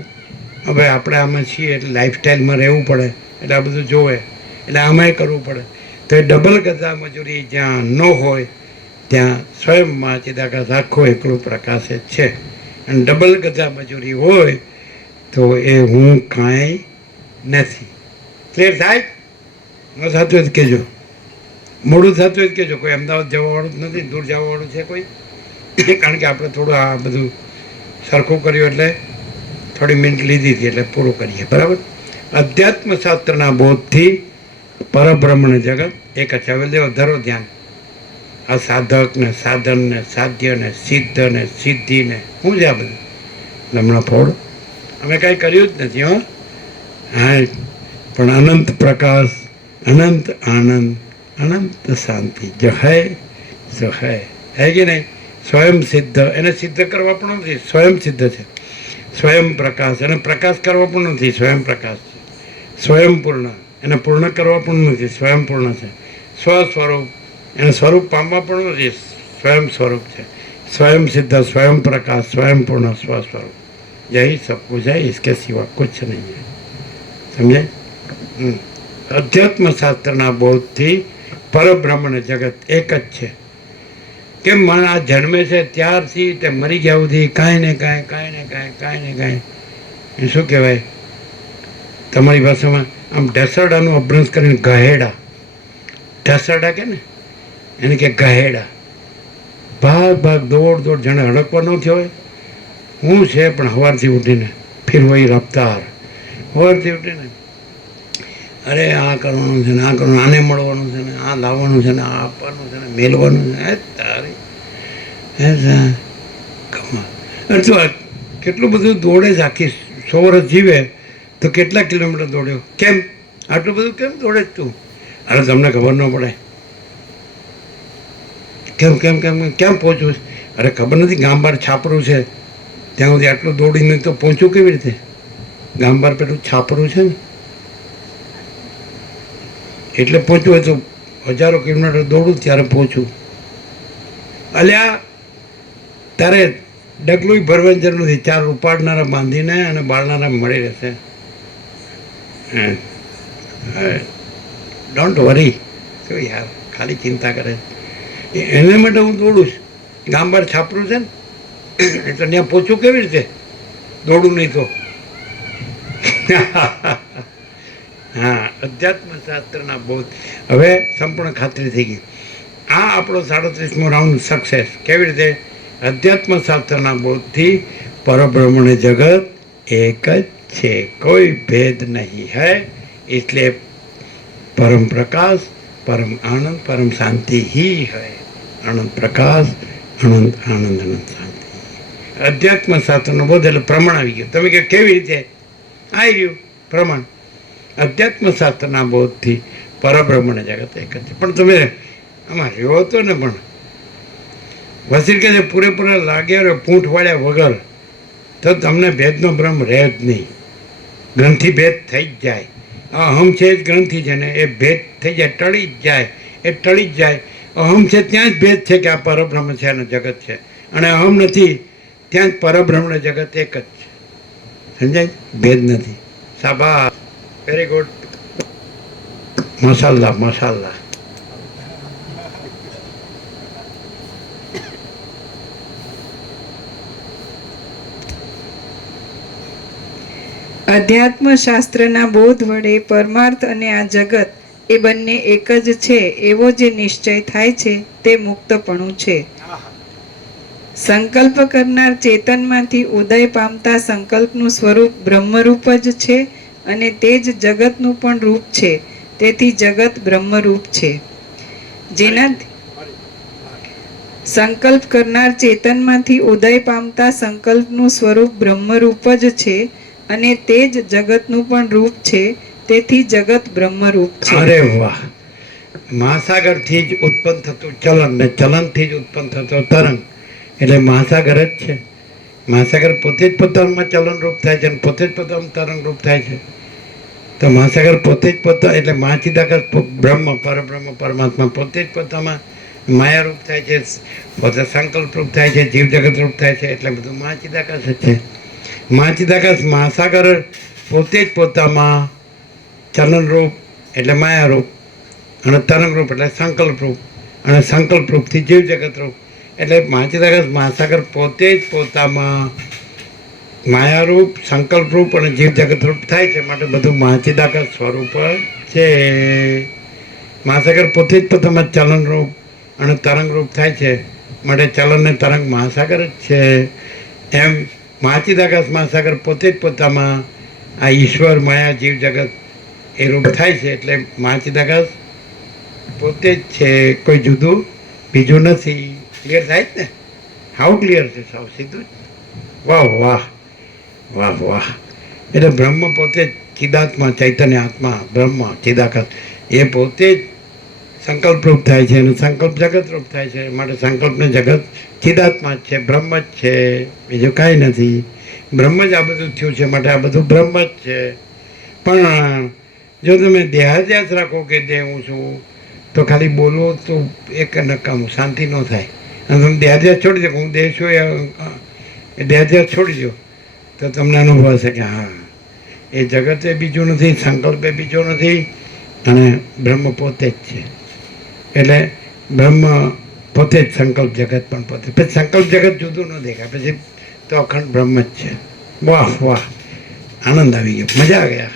હવે આપણે આમાં છીએ એટલે લાઈફસ્ટાઈલમાં રહેવું પડે એટલે આ બધું જોવે એટલે આમાંય કરવું પડે. તો એ ડબલ ગધા મજૂરી જ્યાં ન હોય ત્યાં સ્વયં મહાચિદાકાશ આખો એકલો પ્રકાશ જ છે. અને ડબલ ગધા મજૂરી હોય તો એ હું કાંઈ નથી. ક્લિયર થાય? ન થતું હોય તો કહેજો, મોડું થતું હોય તો કહેજો. કોઈ અમદાવાદ જવાવાળું જ નથી, દૂર જવાવાળું છે કોઈ? કારણ કે આપણે થોડું આ બધું સરખું કર્યું એટલે થોડી મિનિટ લીધી હતી એટલે પૂરું કરીએ, બરાબર? અધ્યાત્મ શાસ્ત્રના બોધથી પરબ્રહ્મણ જગત એક જ. હવે લેવો ધરો ધ્યાન. આ સાધક ને સાધન ને સાધ્ય ને સિદ્ધ ને સિદ્ધિ ને શું છે આ બધું? હમણાં ફોડ અમે કાંઈ કર્યું જ નથી. હા, પણ અનંત પ્રકાશ, અનંત આનંદ, અનંત શાંતિ જો હૈ સો હૈ કે નહીં? સ્વયં સિદ્ધ, એને સિદ્ધ કરવા પણ નથી, સ્વયં સિદ્ધ છે. સ્વયં પ્રકાશ, એને પ્રકાશ કરવા પણ નથી, સ્વયં પ્રકાશ છે. સ્વયં પૂર્ણ, એને પૂર્ણ કરવા પણ નથી, સ્વયં પૂર્ણ છે. સ્વસ્વરૂપ, એને સ્વરૂપ પામવા પણ નથી, સ્વયં સ્વરૂપ છે. स्वयं सिद्ध, स्वयं प्रकाश, स्वयं पूर्ण, स्वस्वरूप, यही सब कुछ है, इसके सिवा कुछ नहीं है. समझे? अध्यात्म शास्त्रना बोधથી પરબ્રહ્મણ જગત એક જ છે. કેમ મને આ જન્મે છે ત્યારથી તે મરી ગયા સુધી કાંઈ ને કાંઈ શું કહેવાય તમારી ભાષામાં આમ ઢસરડાનું અભ્રંશ કરીને ગહેડા, ઢસરડા કે ને એને કે ગહેડા, ભાગ દોડ જાણે હડકવા ન થયો હોય. હું છે પણ સવારથી ઉઠીને ફિર વહી રફતાર, સવારથી ઉઠીને અરે આ કરવાનું છે ને આ કરવાનું, આને મળવાનું છે ને આ લાવવાનું છે ને આ આપવાનું છે ને મેળવાનું છે. તારી કમાલ. તો કેટલું બધું દોડે છે, આખી 100 વર્ષ જીવે તો કેટલા કિલોમીટર દોડ્યો? કેમ આટલું બધું કેમ દોડે તું? અરે તમને ખબર ન પડે કેમ પહોંચવું? અરે ખબર નથી, ગામ બહાર છાપરું છે ત્યાં સુધી આટલું દોડીને તો પહોંચવું કેવી રીતે? ગામ બહાર પેલું છાપરું છે ને એટલે પહોંચવું હોય તો 1000 કિલોમીટર દોડું ત્યારે પહોંચું. અલ્યા તારે ડગલું ભરવાની જરૂર નથી, 4 ઉપાડનારા બાંધીને અને બાળનારા મળી રહેશે. Don't worry. શું યાર ખાલી ચિંતા કરે? એના માટે હું દોડું છું. ગામ બહાર છાપરું છે ને એ તો ત્યાં પહોંચું કેવી રીતે? દોડું નહીં તો. હા, અધ્યાત્મ શાસ્ત્રના બોધ હવે સંપૂર્ણ ખાતરી થઈ ગઈ. આ આપણો 37મો રાઉન્ડ સક્સેસ. કેવી રીતે? અધ્યાત્મ શાસ્ત્રના બોધથી પરબ્રહ્મણ જગત એક જ છે, કોઈ ભેદ નહીં હૈ. એટલે પરમ પ્રકાશ, परम आनंद, परम शांति ही है. आनंद प्रकाश, आनंद आनंद आनंद शांति. अध्यात्म शास्त्रનો બોધ એટલે પ્રમાણ આવી ગયું. તમે કે કેવી રીતે આવી ગયું પ્રમાણ? અધ્યાત્મશાસ્ત્રના બોધથી પરબ્રહ્મને જગત એક જ છે. પણ તમે આમાં રહ્યો તો ને, પણ વસીર કહે છે પૂરેપૂરા લાગ્યા પૂંઠ વાળ્યા વગર તો તમને ભેદનો બ્રહ્મ રહે જ નહીં. ગ્રંથિ ભેદ થઈ જ જાય. અહમ છે જ ગ્રંથિ છે ને, એ ભેદ થઈ જાય, ટળી જ જાય, એ ટળી જ જાય. અહમ છે ત્યાં જ ભેદ છે કે આ પરબ્રહ્મ છે અને જગત છે, અને અહમ નથી ત્યાં જ પરબ્રહ્મ ને જગત એક જ છે. સમજાય? ભેદ નથી. શાબાશ, વેરી ગુડ, મસાલા મસાલા. અધ્યાત્મ શાસ્ત્રના બોધ વડે પરમાર્થ અને આ જગત એ બંને એક જ છે એવો જે નિશ્ચય થાય છે તે મુક્તપણું છે. સંકલ્પ કરનાર ચેતનમાંથી ઉદય પામતા સંકલ્પનું સ્વરૂપ બ્રહ્મરૂપ જ છે અને તે જ જગતનું પણ રૂપ છે. તેથી જગત બ્રહ્મરૂપ છે. જેનાથી સંકલ્પ કરનાર ચેતનમાંથી ઉદય પામતા સંકલ્પનું સ્વરૂપ બ્રહ્મરૂપ જ છે અને તે જ જગતનું પણ રૂપ છે. તેથી જગત બ્રહ્મરૂપ છે. અરે વાહ! મહાસાગરથી જ ઉત્પન્ન થતું ચલન ને ચલનથી જ ઉત્પન્ન થતો તરંગ એટલે મહાસાગર જ છે. મહાસાગર પોતે જ પોતામાં ચલન રૂપ થાય છે અને પોતે જ પોતાનું તરંગ રૂપ થાય છે. તો મહાસાગર પોતે જ પોતા એટલે મહાચિદાકાશ બ્રહ્મ પરબ્રહ્મ પરમાત્મા પોતે જ પોતામાં માયા રૂપ થાય છે, પોતે સંકલ્પ રૂપ થાય છે, જીવ જગત રૂપ થાય છે. એટલે બધું મહાચિદાકાશ જ છે. મહાચિદાકાશ મહાસાગર પોતે જ પોતામાં ચલન રૂપ એટલે માયા રૂપ અને તરંગ રૂપ એટલે સંકલ્પ રૂપ અને સંકલ્પ રૂપથી જીવ જગત રૂપ. એટલે મહાચિદાકાશ મહાસાગર પોતે જ પોતામાં માયારૂપ, સંકલ્પ રૂપ અને જીવ જગત રૂપ થાય છે. માટે બધું મહાચિદાકાશ સ્વરૂપ છે. મહાસાગર પોતે જ પોતામાં ચલન રૂપ અને તરંગ રૂપ થાય છે. માટે ચલન ને તરંગ મહાસાગર જ છે. એમ મહાચિદાકાશ મહાસાગર પોતે જ પોતામાં આ ઈશ્વર માયા જીવ જગત એ રૂપ થાય છે. એટલે મહાચિદાકાશ પોતે જ છે, કોઈ જુદું બીજું નથી. ક્લિયર થાય જ ને? હાઉ ક્લિયર છે? સાવ સીધું જ. વાહ વાહ વાહ વાહ! એટલે બ્રહ્મ પોતે જ ચિદાત્મા, ચૈતન્ય આત્મા બ્રહ્મ ચિદાકાશ એ પોતે જ સંકલ્પ રૂપ થાય છે અને સંકલ્પ જગત રૂપ થાય છે. માટે સંકલ્પને જગત ચિદાત્મા જ છે, બ્રહ્મ જ છે, બીજું કાંઈ નથી. બ્રહ્મ જ આ બધું થયું છે. માટે આ બધું બ્રહ્મ જ છે. પણ જો તમે દેહાધ્યાસ રાખો કે દેહ હું છું, તો ખાલી બોલવો તો એક નકામું, શાંતિ ન થાય. અને તમે દેહાધ્યાસ છોડી દો, હું દેહ છું એ દેહાધ્યાસ છોડી દો તો તમને અનુભવ હશે કે હા, એ જગત એ બીજું નથી, સંકલ્પ એ બીજો નથી અને બ્રહ્મ પોતે જ છે. એટલે બ્રહ્મ પોતે જ સંકલ્પ જગત પણ પોતે. પછી સંકલ્પ જગત જુદું ન દેખાય, પછી તો અખંડ બ્રહ્મ જ છે. વાહ વાહ! આનંદ આવી ગયો, મજા આ ગયા.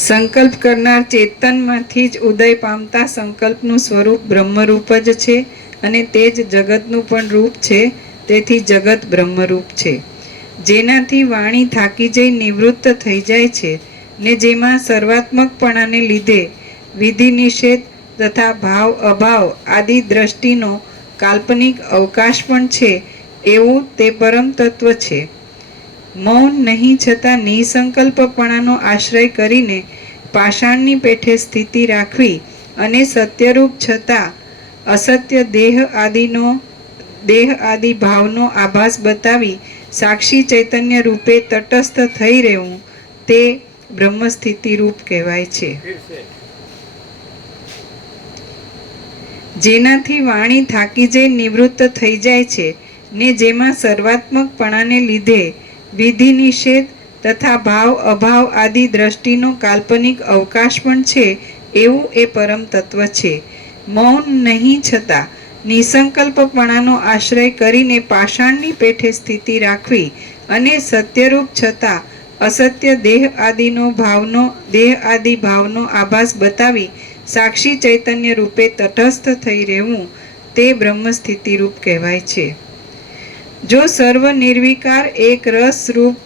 સંકલ્પ કરનાર ચેતનમાંથી જ ઉદય પામતા સંકલ્પનું સ્વરૂપ બ્રહ્મરૂપ જ છે અને તે જ જગતનું પણ રૂપ છે. તેથી જગત બ્રહ્મરૂપ છે. જેનાથી વાણી થાકી જઈ નિવૃત્ત થઈ જાય છે ને જેમાં સર્વાત્મકપણાને લીધે વિધિ નિષેધ તથા ભાવ અભાવ આદિ દ્રષ્ટિનો કાલ્પનિક અવકાશ પણ છે, એવું તે પરમ તત્વ છે. મૌન નહીં છતાં નિસંકલ્પપણાનો આશ્રય કરીને પાષાણની પેઠે સ્થિતિ રાખવી અને સત્યરૂપ છતાં અસત્ય દેહ આદિ ભાવનો આભાસ બતાવી સાક્ષી ચૈતન્ય રૂપે તટસ્થ થઈ રહેવું તે બ્રહ્મસ્થિતિ રૂપ કહેવાય છે. જેનાથી વાણી થાકી જઈ નિવૃત્ત થઈ જાય છે ને જેમાં સર્વાત્મકપણાને લીધે વિધિ નિષેધ તથા ભાવ અભાવ આદિ દ્રષ્ટિનો કાલ્પનિક અવકાશ પણ છે, એવું એ પરમ તત્વ છે. મૌન નહીં છતાં નિસંકલ્પપણાનો આશ્રય કરીને પાષાણની પેઠે સ્થિતિ રાખવી અને સત્યરૂપ છતાં અસત્ય દેહ આદિ ભાવનો આભાસ બતાવી સાક્ષી ચૈતન્ય રૂપે તટસ્થ થઈ રહેવું તે બ્રહ્મસ્થિતિ રૂપ કહેવાય છે. જો સર્વ નિર્વિકાર એક રસ રૂપ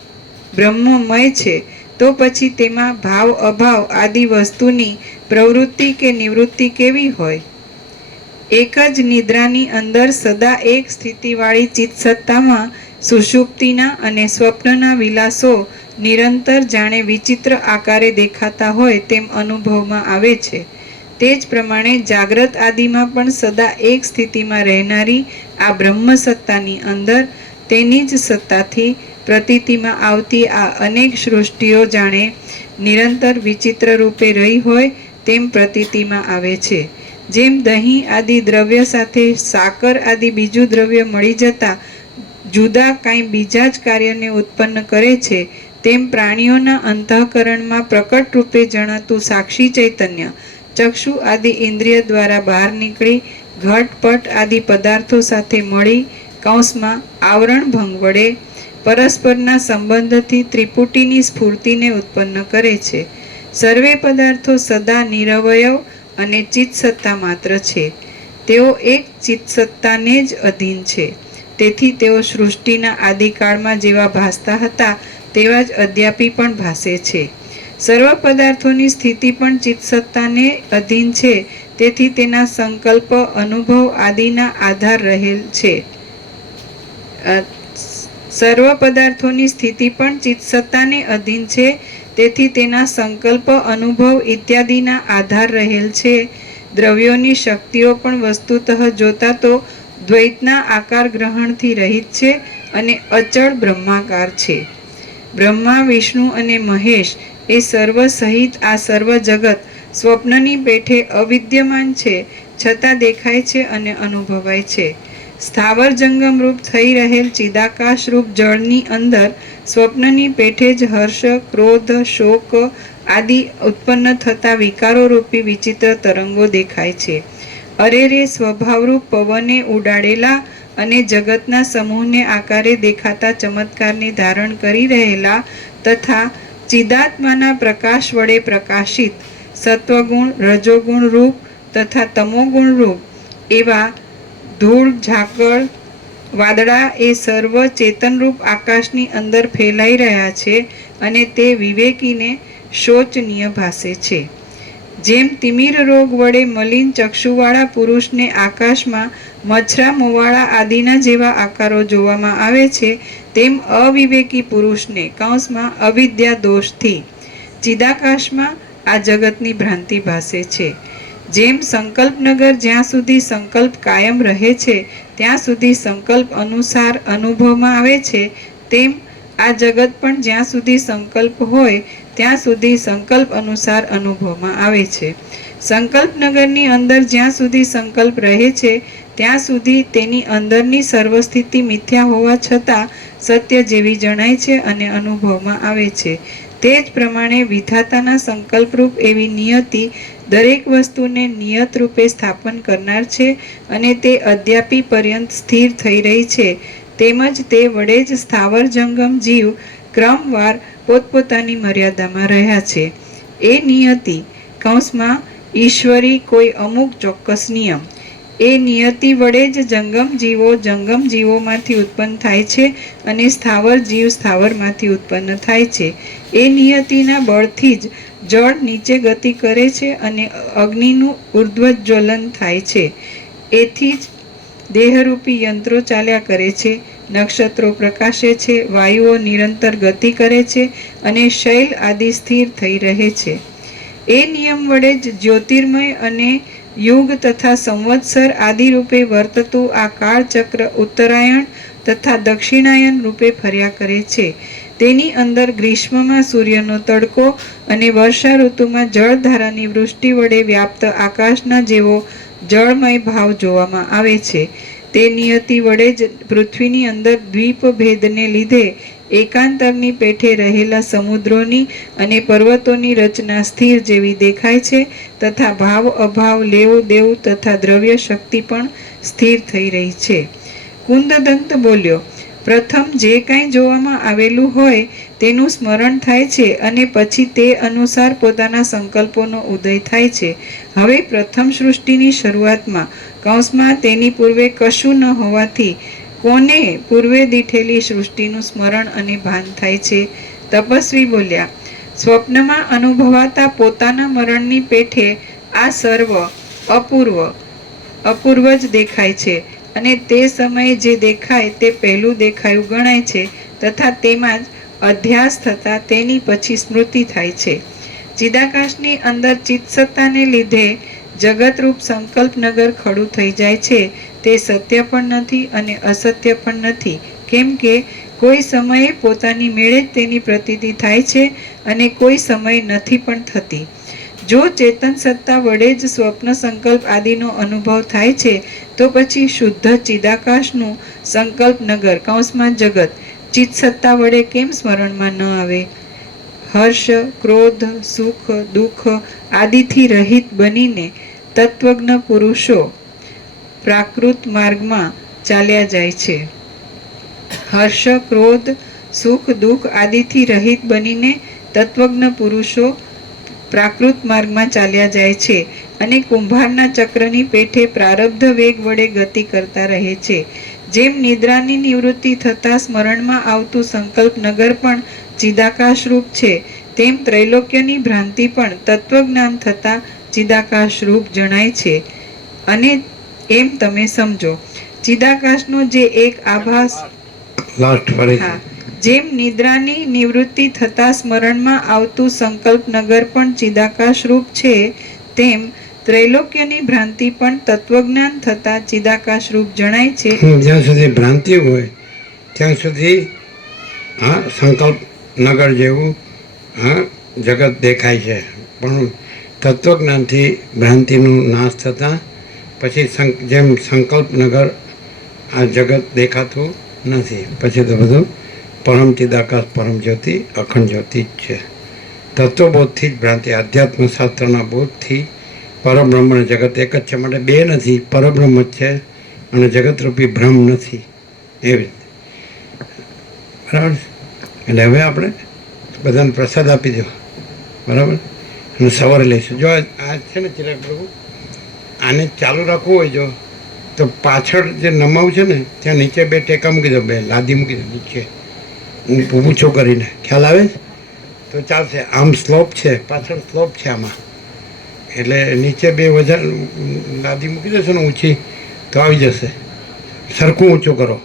બ્રહ્મમય છે તો પછી તેમાં ભાવ અભાવ આદિ વસ્તુની પ્રવૃત્તિ કે નિવૃત્તિ કેવી હોય? એક જ નિદ્રાની અંદર સદા એક સ્થિતિવાળી ચિત્તસત્તામાં સુષુપ્તિના અને સ્વપ્નના વિલાસો નિરંતર જાણે વિચિત્ર આકારે દેખાતા હોય તેમ અનુભવમાં આવે છે. તે જ પ્રમાણે જાગ્રત આદિમાં પણ સદા એક સ્થિતિમાં રહેનારી આ બ્રહ્મ સત્તાની અંદર તેની જ સત્તાથી પ્રતીતિમાં આવતી આ અનેક સૃષ્ટિઓ જાણે નિરંતર વિચિત્ર રૂપે રહી હોય તેમ પ્રતીતિમાં આવે છે. જેમ દહીં આદિ દ્રવ્ય સાથે સાકર આદિ બીજું દ્રવ્ય મળી જતા જુદા કાંઈ બીજા જ કાર્યને ઉત્પન્ન કરે છે, તેમ પ્રાણીઓના અંતઃકરણમાં પ્રકટ રૂપે જણાતું સાક્ષી ચૈતન્ય ચક્ષુ આદિ ઇન્દ્રિય દ્વારા બહાર નીકળી ઘટપટ આદિ પદાર્થો સાથે મળી કૌંસમાં આવરણ ભંગ વડે પરસ્પરના સંબંધથી ત્રિપુટીની સ્ફૂર્તિને ઉત્પન્ન કરે છે. સર્વે પદાર્થો સદા નિરવયવ અને ચિત્તસત્તા માત્ર છે. તેઓ એક ચિત્તસત્તાને જ અધીન છે. તેથી તેઓ સૃષ્ટિના આદિકાળમાં જેવા ભાસતા હતા તેવા જ અદ્યાપી પણ ભાસે છે. સર્વ પદાર્થોની સ્થિતિ પણ ચિત્તસત્તાને અધીન છે. તેથી તેના સંકલ્પ અનુભવ આદિના આધાર રહેલ છે. સર્વ પદાર્થોની સ્થિતિ પણ ચિત્તસત્તાને અધીન છે. તેથી તેના સંકલ્પ અનુભવ ઇત્યાદિના આધાર રહેલ છે. દ્રવ્યોની શક્તિઓ પણ વસ્તુતઃ જોતા તો દ્વૈતના આકાર ગ્રહણથી રહિત છે અને અચળ બ્રહ્માકાર છે. બ્રહ્મા, વિષ્ણુ અને મહેશ એ સર્વ સહિત આ સર્વ જગત સ્વપ્નની પેઠે અવિદ્યમાન છે, છતાં દેખાય છે અને અનુભવાય છે. સ્થાવર જંગમ રૂપ થઈ રહેલ ચિદાકાશ રૂપ જળની અંદર સ્વપ્નની પેઠે જ હર્ષ, ક્રોધ, શોક આદિ ઉત્પન્ન થતા વિકારો રૂપી વિચિત્ર તરંગો દેખાય છે. અરેરે સ્વભાવરૂપ પવને ઉડાડેલા અને જગતના સમૂહને આકારે દેખાતા ચમત્કારને ધારણ કરી રહેલા તથા ચિદાત્માના પ્રકાશ વડે પ્રકાશિત સત્વગુણ, રજોગુણ રૂપ તથા તમોગુણ રૂપ એવા ધૂળ, ઝાકળ, વાદળા એ સર્વ ચેતનરૂપ આકાશની અંદર ફેલાઈ રહ્યા છે અને તે વિવેકીને શોચનીય ભાસે છે. જેમ તિમિર રોગ વડે મલિન ચક્ષુવાળા પુરુષને આકાશમાં મચ્છરા, મોવાળા આદિના જેવા આકારો જોવામાં આવે છે, તેમ અવિવેકી પુરુષને કૌંસમાં અવિદ્યા દોષથી ચિદાકાશમાં આ જગતની ભ્રાંતિ ભાસે છે. જેમ સંકલ્પનગર જ્યાં સુધી સંકલ્પ કાયમ રહે છે ત્યાં સુધી સંકલ્પ અનુસાર અનુભવમાં આવે છે, તેમ આ જગત પણ જ્યાં સુધી સંકલ્પ હોય ત્યાં સુધી સંકલ્પ અનુસાર અનુભવમાં આવે છે. સંકલ્પનગરની અંદર જ્યાં સુધી સંકલ્પ રહે છે ત્યાં સુધી તેની અંદરની સર્વસ્થિતિ મિથ્યા હોવા છતાં સત્ય જેવી જણાય છે અને અનુભવમાં આવે છે. તે જ પ્રમાણે વિધાતાના સંકલ્પરૂપ એવી નિયતિ દરેક વસ્તુને નિયત રૂપે સ્થાપન કરનાર છે અને તે અદ્યાપી પર્યંત સ્થિર થઈ રહી છે. તેમજ તે વડે જ સ્થાવર જંગમ જીવ ક્રમવાર પોતપોતાની મર્યાદામાં રહ્યા છે. એ નિયતિ કૌંસમાં ઈશ્વરી કોઈ અમુક ચોક્કસ નિયમ, એ નિયતિ વડે જ જંગમ જીવોમાંથી ઉત્પન્ન થાય છે અને સ્થાવર જીવ સ્થાવરમાંથી ઉત્પન્ન થાય છે. એ નિયતિના બળથી જ જળ નીચે ગતિ કરે છે અને અગ્નિનું ઉર્ધ્વજ્વલન થાય છે. એથી જ દેહરૂપી યંત્રો ચાલ્યા કરે છે, નક્ષત્રો પ્રકાશે છે, વાયુઓ નિરંતર ગતિ કરે છે અને શૈલ આદિ સ્થિર થઈ રહે છે. એ નિયમ વડે જ જ્યોતિર્મય અને યુગ તથા સંવત્સર આદિ રૂપે વર્તતું આ કાળચક્ર ઉત્તરાયણ તથા દક્ષિણાયન રૂપે ફર્યા કરે છે. તેની અંદર ગ્રીષ્મમાં સૂર્યનો તડકો અને વર્ષા ઋતુમાં જળધારાની વૃષ્ટિ વડે વ્યાપ્ત આકાશના જેવો જળમય ભાવ જોવામાં આવે છે. તે નિયતિ વડે જ પૃથ્વીની અંદર દ્વીપ ભેદને લીધે એકાંતરની પેઠે રહેલા સમુદ્રોની અને પર્વતોની રચના સ્થિર જેવી દેખાય છે તથા ભાવ અભાવ, લેવું દેવું તથા દ્રવ્ય શક્તિ પણ સ્થિર થઈ રહી છે. કુંદદંત બોલ્યો, પ્રથમ જે કાંઈ જોવામાં આવેલું હોય તેનું સ્મરણ થાય છે અને પછી તે અનુસાર પોતાના સંકલ્પોનો ઉદય થાય છે. હવે પ્રથમ સૃષ્ટિની શરૂઆતમાં કૌંસમાં તેની પૂર્વે કશું ન હોવાથી કોને પૂર્વે દીઠેલી સૃષ્ટિનું સ્મરણ અને ભાન થાય છે? તપસ્વી બોલ્યા, સ્વપ્નમાં અનુભવાતા પોતાના મરણની પેઠે આ સર્વ અપૂર્વ અપૂર્વ જ દેખાય છે અને તે સમયે જે દેખાય તે પહેલું દેખાયું ગણાય છે તથા તેમાં જ અધ્યાસ થતાં તેની પછી સ્મૃતિ થાય છે. ચિદાકાશની અંદર ચિત્સત્તાને લીધે જગતરૂપ સંકલ્પનગર ખડું થઈ જાય છે. તે સત્ય પણ નથી અને અસત્ય પણ નથી, કેમ કે કોઈ સમયે પોતાની મેળે જ તેની પ્રતીતિ થાય છે અને કોઈ સમય નથી પણ થતી. જો ચેતન સત્તા વડે જ સ્વપ્ન સંકલ્પ આદિનો અનુભવ થાય છે તો પછી શુદ્ધ ચિદાકાશનું સંકલ્પ નગર કૌંસમાં જગત ચિત્ત સત્તા વડે કેમ સ્મરણમાં ન આવે? હર્ષ, ક્રોધ, સુખ, દુઃખ આદિથી રહિત બનીને તત્વજ્ઞ પુરુષો પ્રાકૃત માર્ગમાં ચાલ્યા જાય છે. હર્ષ, ક્રોધ, સુખ, દુઃખ આદિથી રહિત બનીને તત્વજ્ઞ પુરુષો પ્રાકૃત માર્ગમાં ચાલ્યા જાય છે અને કુંભારના ચક્રની પેઠે પ્રારબ્ધ વેગ વડે ગતિ કરતા રહે છે. જેમ નિદ્રાની નિવૃત્તિ થતાં સ્મરણમાં આવતું સંકલ્પ નગર પણ ચિદાકાશ રૂપ છે, તેમ ત્રૈલોક્યની ભ્રાંતિ પણ તત્વજ્ઞાન થતાં ચિદાકાશ રૂપ જણાય છે. અને એમ તમે સમજો, ચિદાકાશનો જે એક આભાસ લાસ્ટ ફરી હા, જેમ નિદ્રાની નિવૃત્તિ થતાં સ્મરણમાં આવતું સંકલ્પ નગર પણ ચિદાકાશ રૂપ છે, તેમ ત્રૈલોક્યની ભ્રાંતિ પણ તત્વજ્ઞાન થતાં ચિદાકાશ રૂપ જણાય છે. જ્યાં સુધી ભ્રાંતિ હોય ત્યાં સુધી હા સંકલ્પ નગર જેવું હા જગત દેખાય છે, પણ તત્વજ્ઞાનથી ભ્રાંતિનું નાશ થતાં પછી જેમ સંકલ્પ નગર આ જગત દેખાતું નથી. પછી તો બધું પરમ ચિદાકાશ પરમ જ્યોતિ અખંડ જ્યોતિ જ છે. તત્વબોધથી જ ભ્રાંતિ, આધ્યાત્મ શાસ્ત્રના બોધથી પરબ્રહ્મ જગત એક જ છે. માટે બે નથી, પરબ્રહ્મ જ છે અને જગતરૂપી ભ્રમ નથી. એવી રીતે બરાબર. એટલે હવે આપણે બધાને પ્રસાદ આપી દો, બરાબર, અને સવારે લઈશું. જો આ છે ને ચિરાગ પ્રભુ, આને ચાલુ રાખવું હોય જો તો પાછળ જે નમાવ છે ને ત્યાં નીચે બે ટેકા મૂકી દો, બે લાદી મૂકી દો નીચે, ઊંચો કરીને. ખ્યાલ આવે તો ચાલશે. આમ સ્લોપ છે, પાછળ સ્લોપ છે આમાં, એટલે નીચે બે વજન લાદી મૂકી દેશો ને ઊંચી તો આવી જશે. સરખું ઊંચું કરો.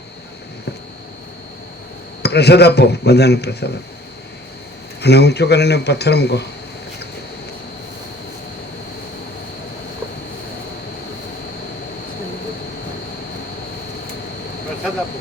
પ્રસાદ આપો, બધાને પ્રસાદ આપો અને ઊંચો કરીને પથ્થર મૂકો. પ્રસાદ આપો.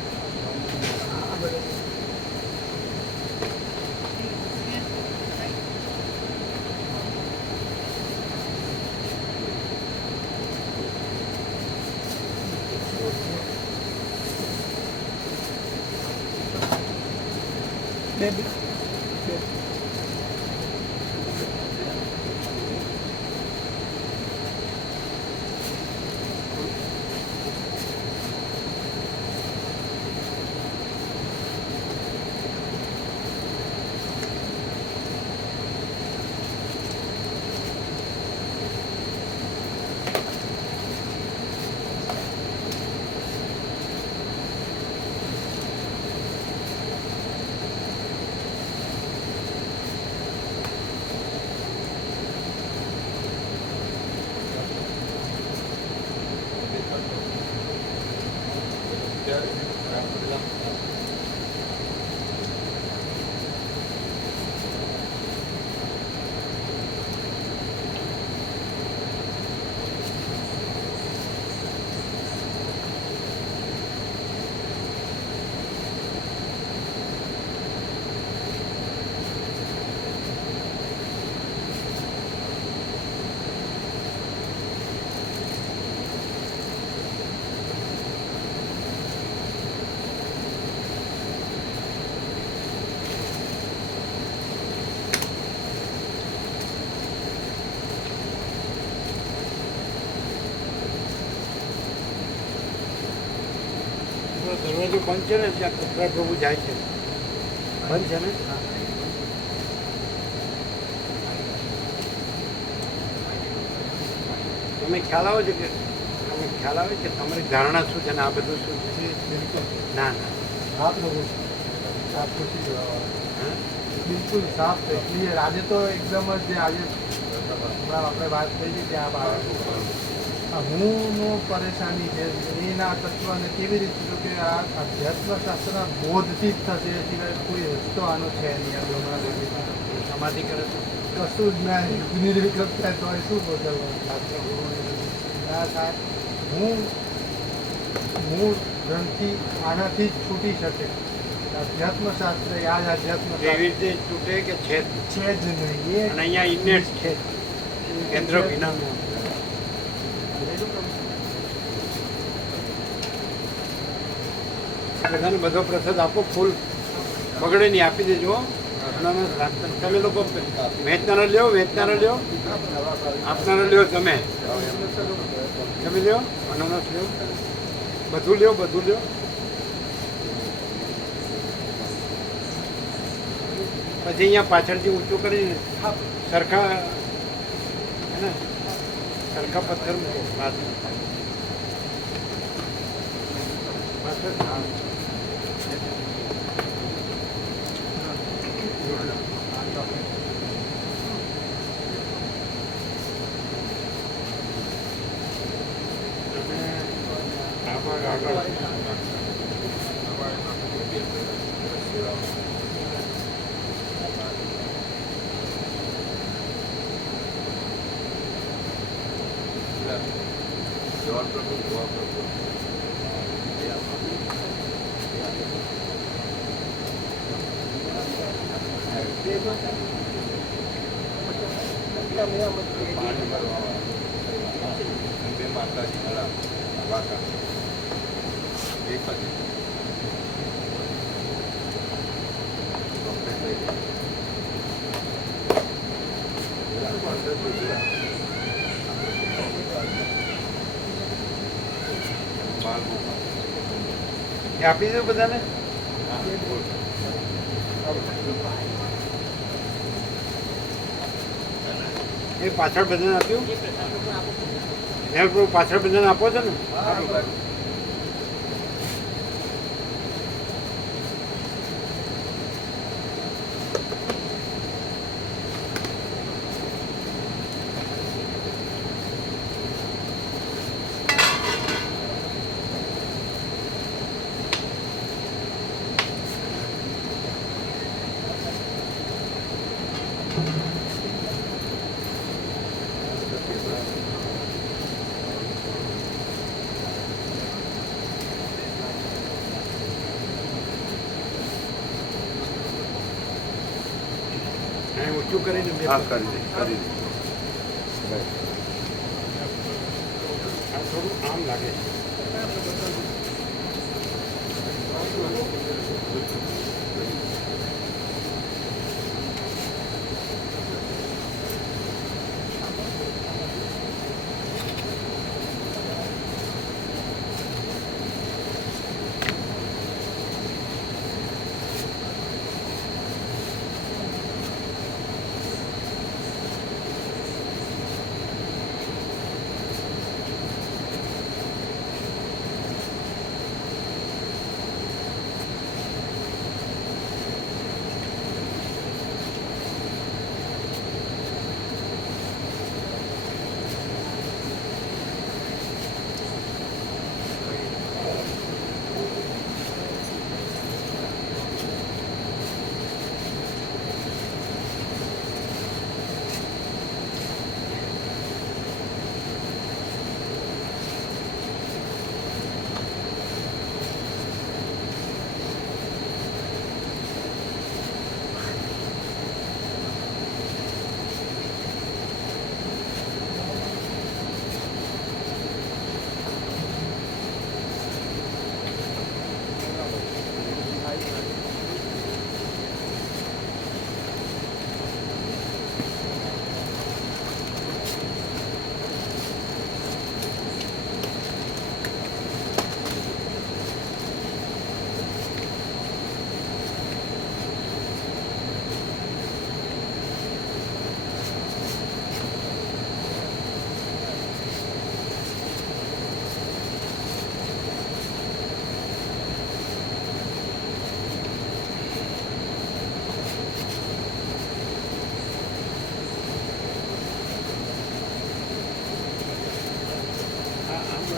દરવાજો બંધ છે ને, ત્યાં કપડા પ્રભુ જાય છે, બંધ છે ને. તમે ખ્યાલ આવે છે કે તમારી ધારણા શું છે ને આ બધું શું છે? ના ના, હા પ્રભુ, સાફ પૂછી જવા બિલકુલ સાફ છે, ક્લિયર. આજે તો એકદમ જ આજે હમણાં આપણે વાત થઈ હતી ત્યાં આ હુંનો પરેશાની છે એના તત્વને કેવી રીતે જો કે આ અધ્યાત્મશાસ્ત્રના બોધથી જ થશે એ સિવાય કોઈ રસ્તો આનો છે નહીં. આ હમણાં લગી સમાધિ કરે તો કશું જ ના યુગની વિકલ્પ થાય તો એ શું બોલવાનું શાસ્ત્ર ના થાય. મૂળ ગ્રંથિ આનાથી જ છૂટી શકે. અધ્યાત્મશાસ્ત્ર યાદ એવી અધ્યાત્મશાસ્ત્ર રીતે તૂટે કે છે જ. છે જ નહીં. એ અને અહીંયા ઇન્નેટ છે કેન્દ્ર વિના બધાને બધો પ્રસાદ આપો, ફૂલ બગડે નહીં, આપી દેજો. તમે લોકો વેચનારા લ્યો, આપનારા લ્યો, તમે લ્યો, અનાનસ લ્યો, બધું લ્યો. પછી અહીંયા પાછળથી ઊંચું કરીને સરખા પથ્થર મૂકો પાછળ. આપી દો બધાને. એ પાછળ બધાને આપ્યું, પાછળ બધાને આપો છો ને. ઊંચું કરીને કરી દે. આ થોડું આમ લાગે છે.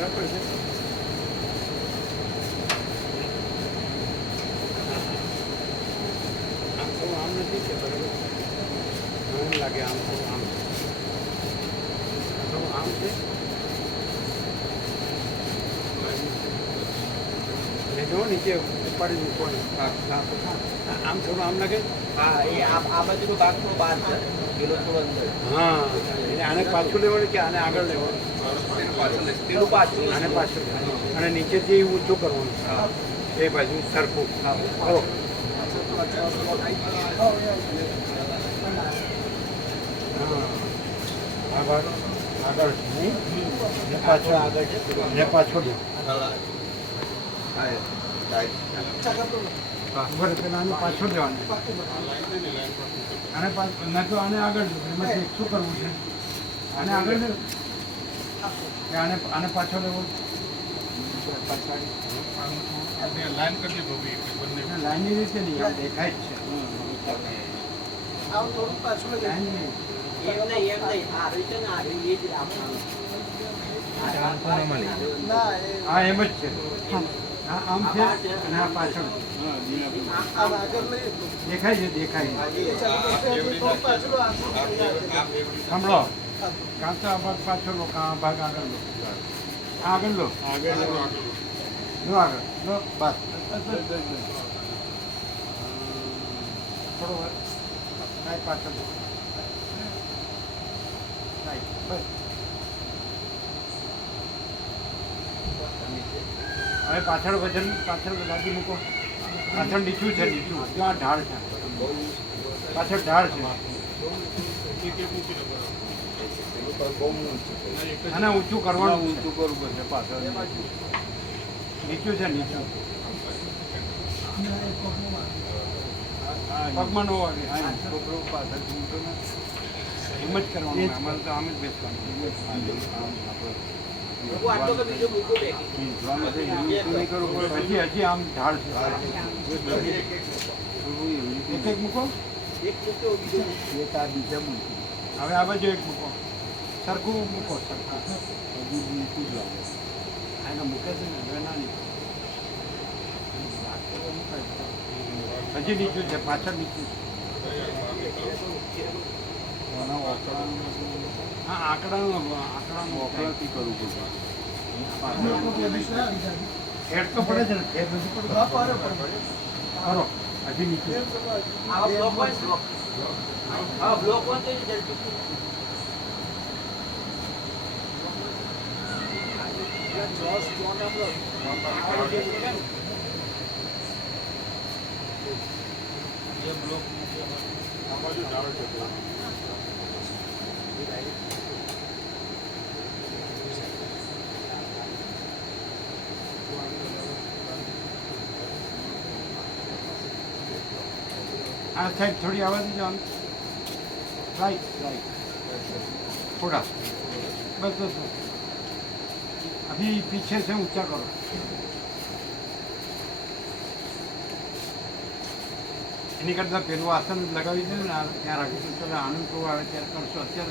બરાબર છે. આમ થોડું આમ નથી છે બરાબર. મને એમ લાગે આમ થોડું આમ છે. થોડું આમ છે. ને જો નીચે ઉપાડી મૂકવાનું. આમ થોડું આમ લાગે. હા એ આ બાજુનો ભાગ થોડો બહાર છે પેલો થોડો અંદર હા એટલે આને પાછું લેવાનું કે આને આગળ લેવાનું? પેલું પાછું આને પાછું લેવાનું. અને નીચેથી ઊંચું કરવાનું. એ બાજુ સરખું કરો. આ ભાગ આગળ છે નહીં? ને પાછળ આગળ છે ને પાછળ લો. બરાબર પેલા આને પાછળ લેવાનું. આને પાછળ ના તો આને આગળ લો. એમાંથી શું કરવું છે? આને આગળ લો કે આને પાછળ લેવો? લાઈન કરી દીધો બંને લાઈનની રીતે નહીં આમ દેખાય જ છે. લાઈન નહીં. એમ નહીં આ રીતે ને આ રીતે જ આપવાનું હા એમ જ છે. આ આમ છે અને આ પાછળ દેખાય છે દેખાય છે. સાંભળો કાં તો આ ભાગ પાછળ લો કાં આ ભાગ આગળ લો. આગળ લો લો આગળ લો બસ. થોડો કાંઈ પાછળ લો. કાંઈ બસ. હવે પાછળ વજન પાછળ લાગી મૂકો. પાછળ નીચું છે નીચું ત્યાં ઢાળ છે. પાછળ ઢાળ છે. અને ઊંચું કરવાનું. ઊંચું કરવું પડશે પાછળ. નીચું છે નીચું. પગમાં નો વાગે. હા છોકરો પાછળ ઊંચો ને એમ જ કરવાનું. અમારે તો આમ જ બેસવાનું. આટલો કે બીજો મૂકો બે હજી આમ ઢાળ છે. એક એક મૂકો. એક મૂકો બીજો હવે આ બાજુ એક મૂકો. સરખું મૂકો સરખું. એને મૂકે છે ને હવે ના નીચું. હજી નીચું છે પાછળ નીચું છે. હા આંકડાનું આંકડાથી કરવું પડશે. હેડ તો પડે છે ને હેડ નથી પડતું. કરો હજી નીચું. આવા બ્લોક હોય બ્લોક આવા બ્લોક હોય તો જલ્દી આ બાજુ ઝાડ છે આ સાઈડ થોડી આવા દીજો આમ. રાઈટ રાઈટ थोड़ा बस बस बस अभी पीछे से ऊंचा करो. એની કરતાં પેલું આસન લગાવી દે ને ત્યાં રાખીશું. આનંદ પ્રભુ આવે ત્યારે કરશો. અત્યારે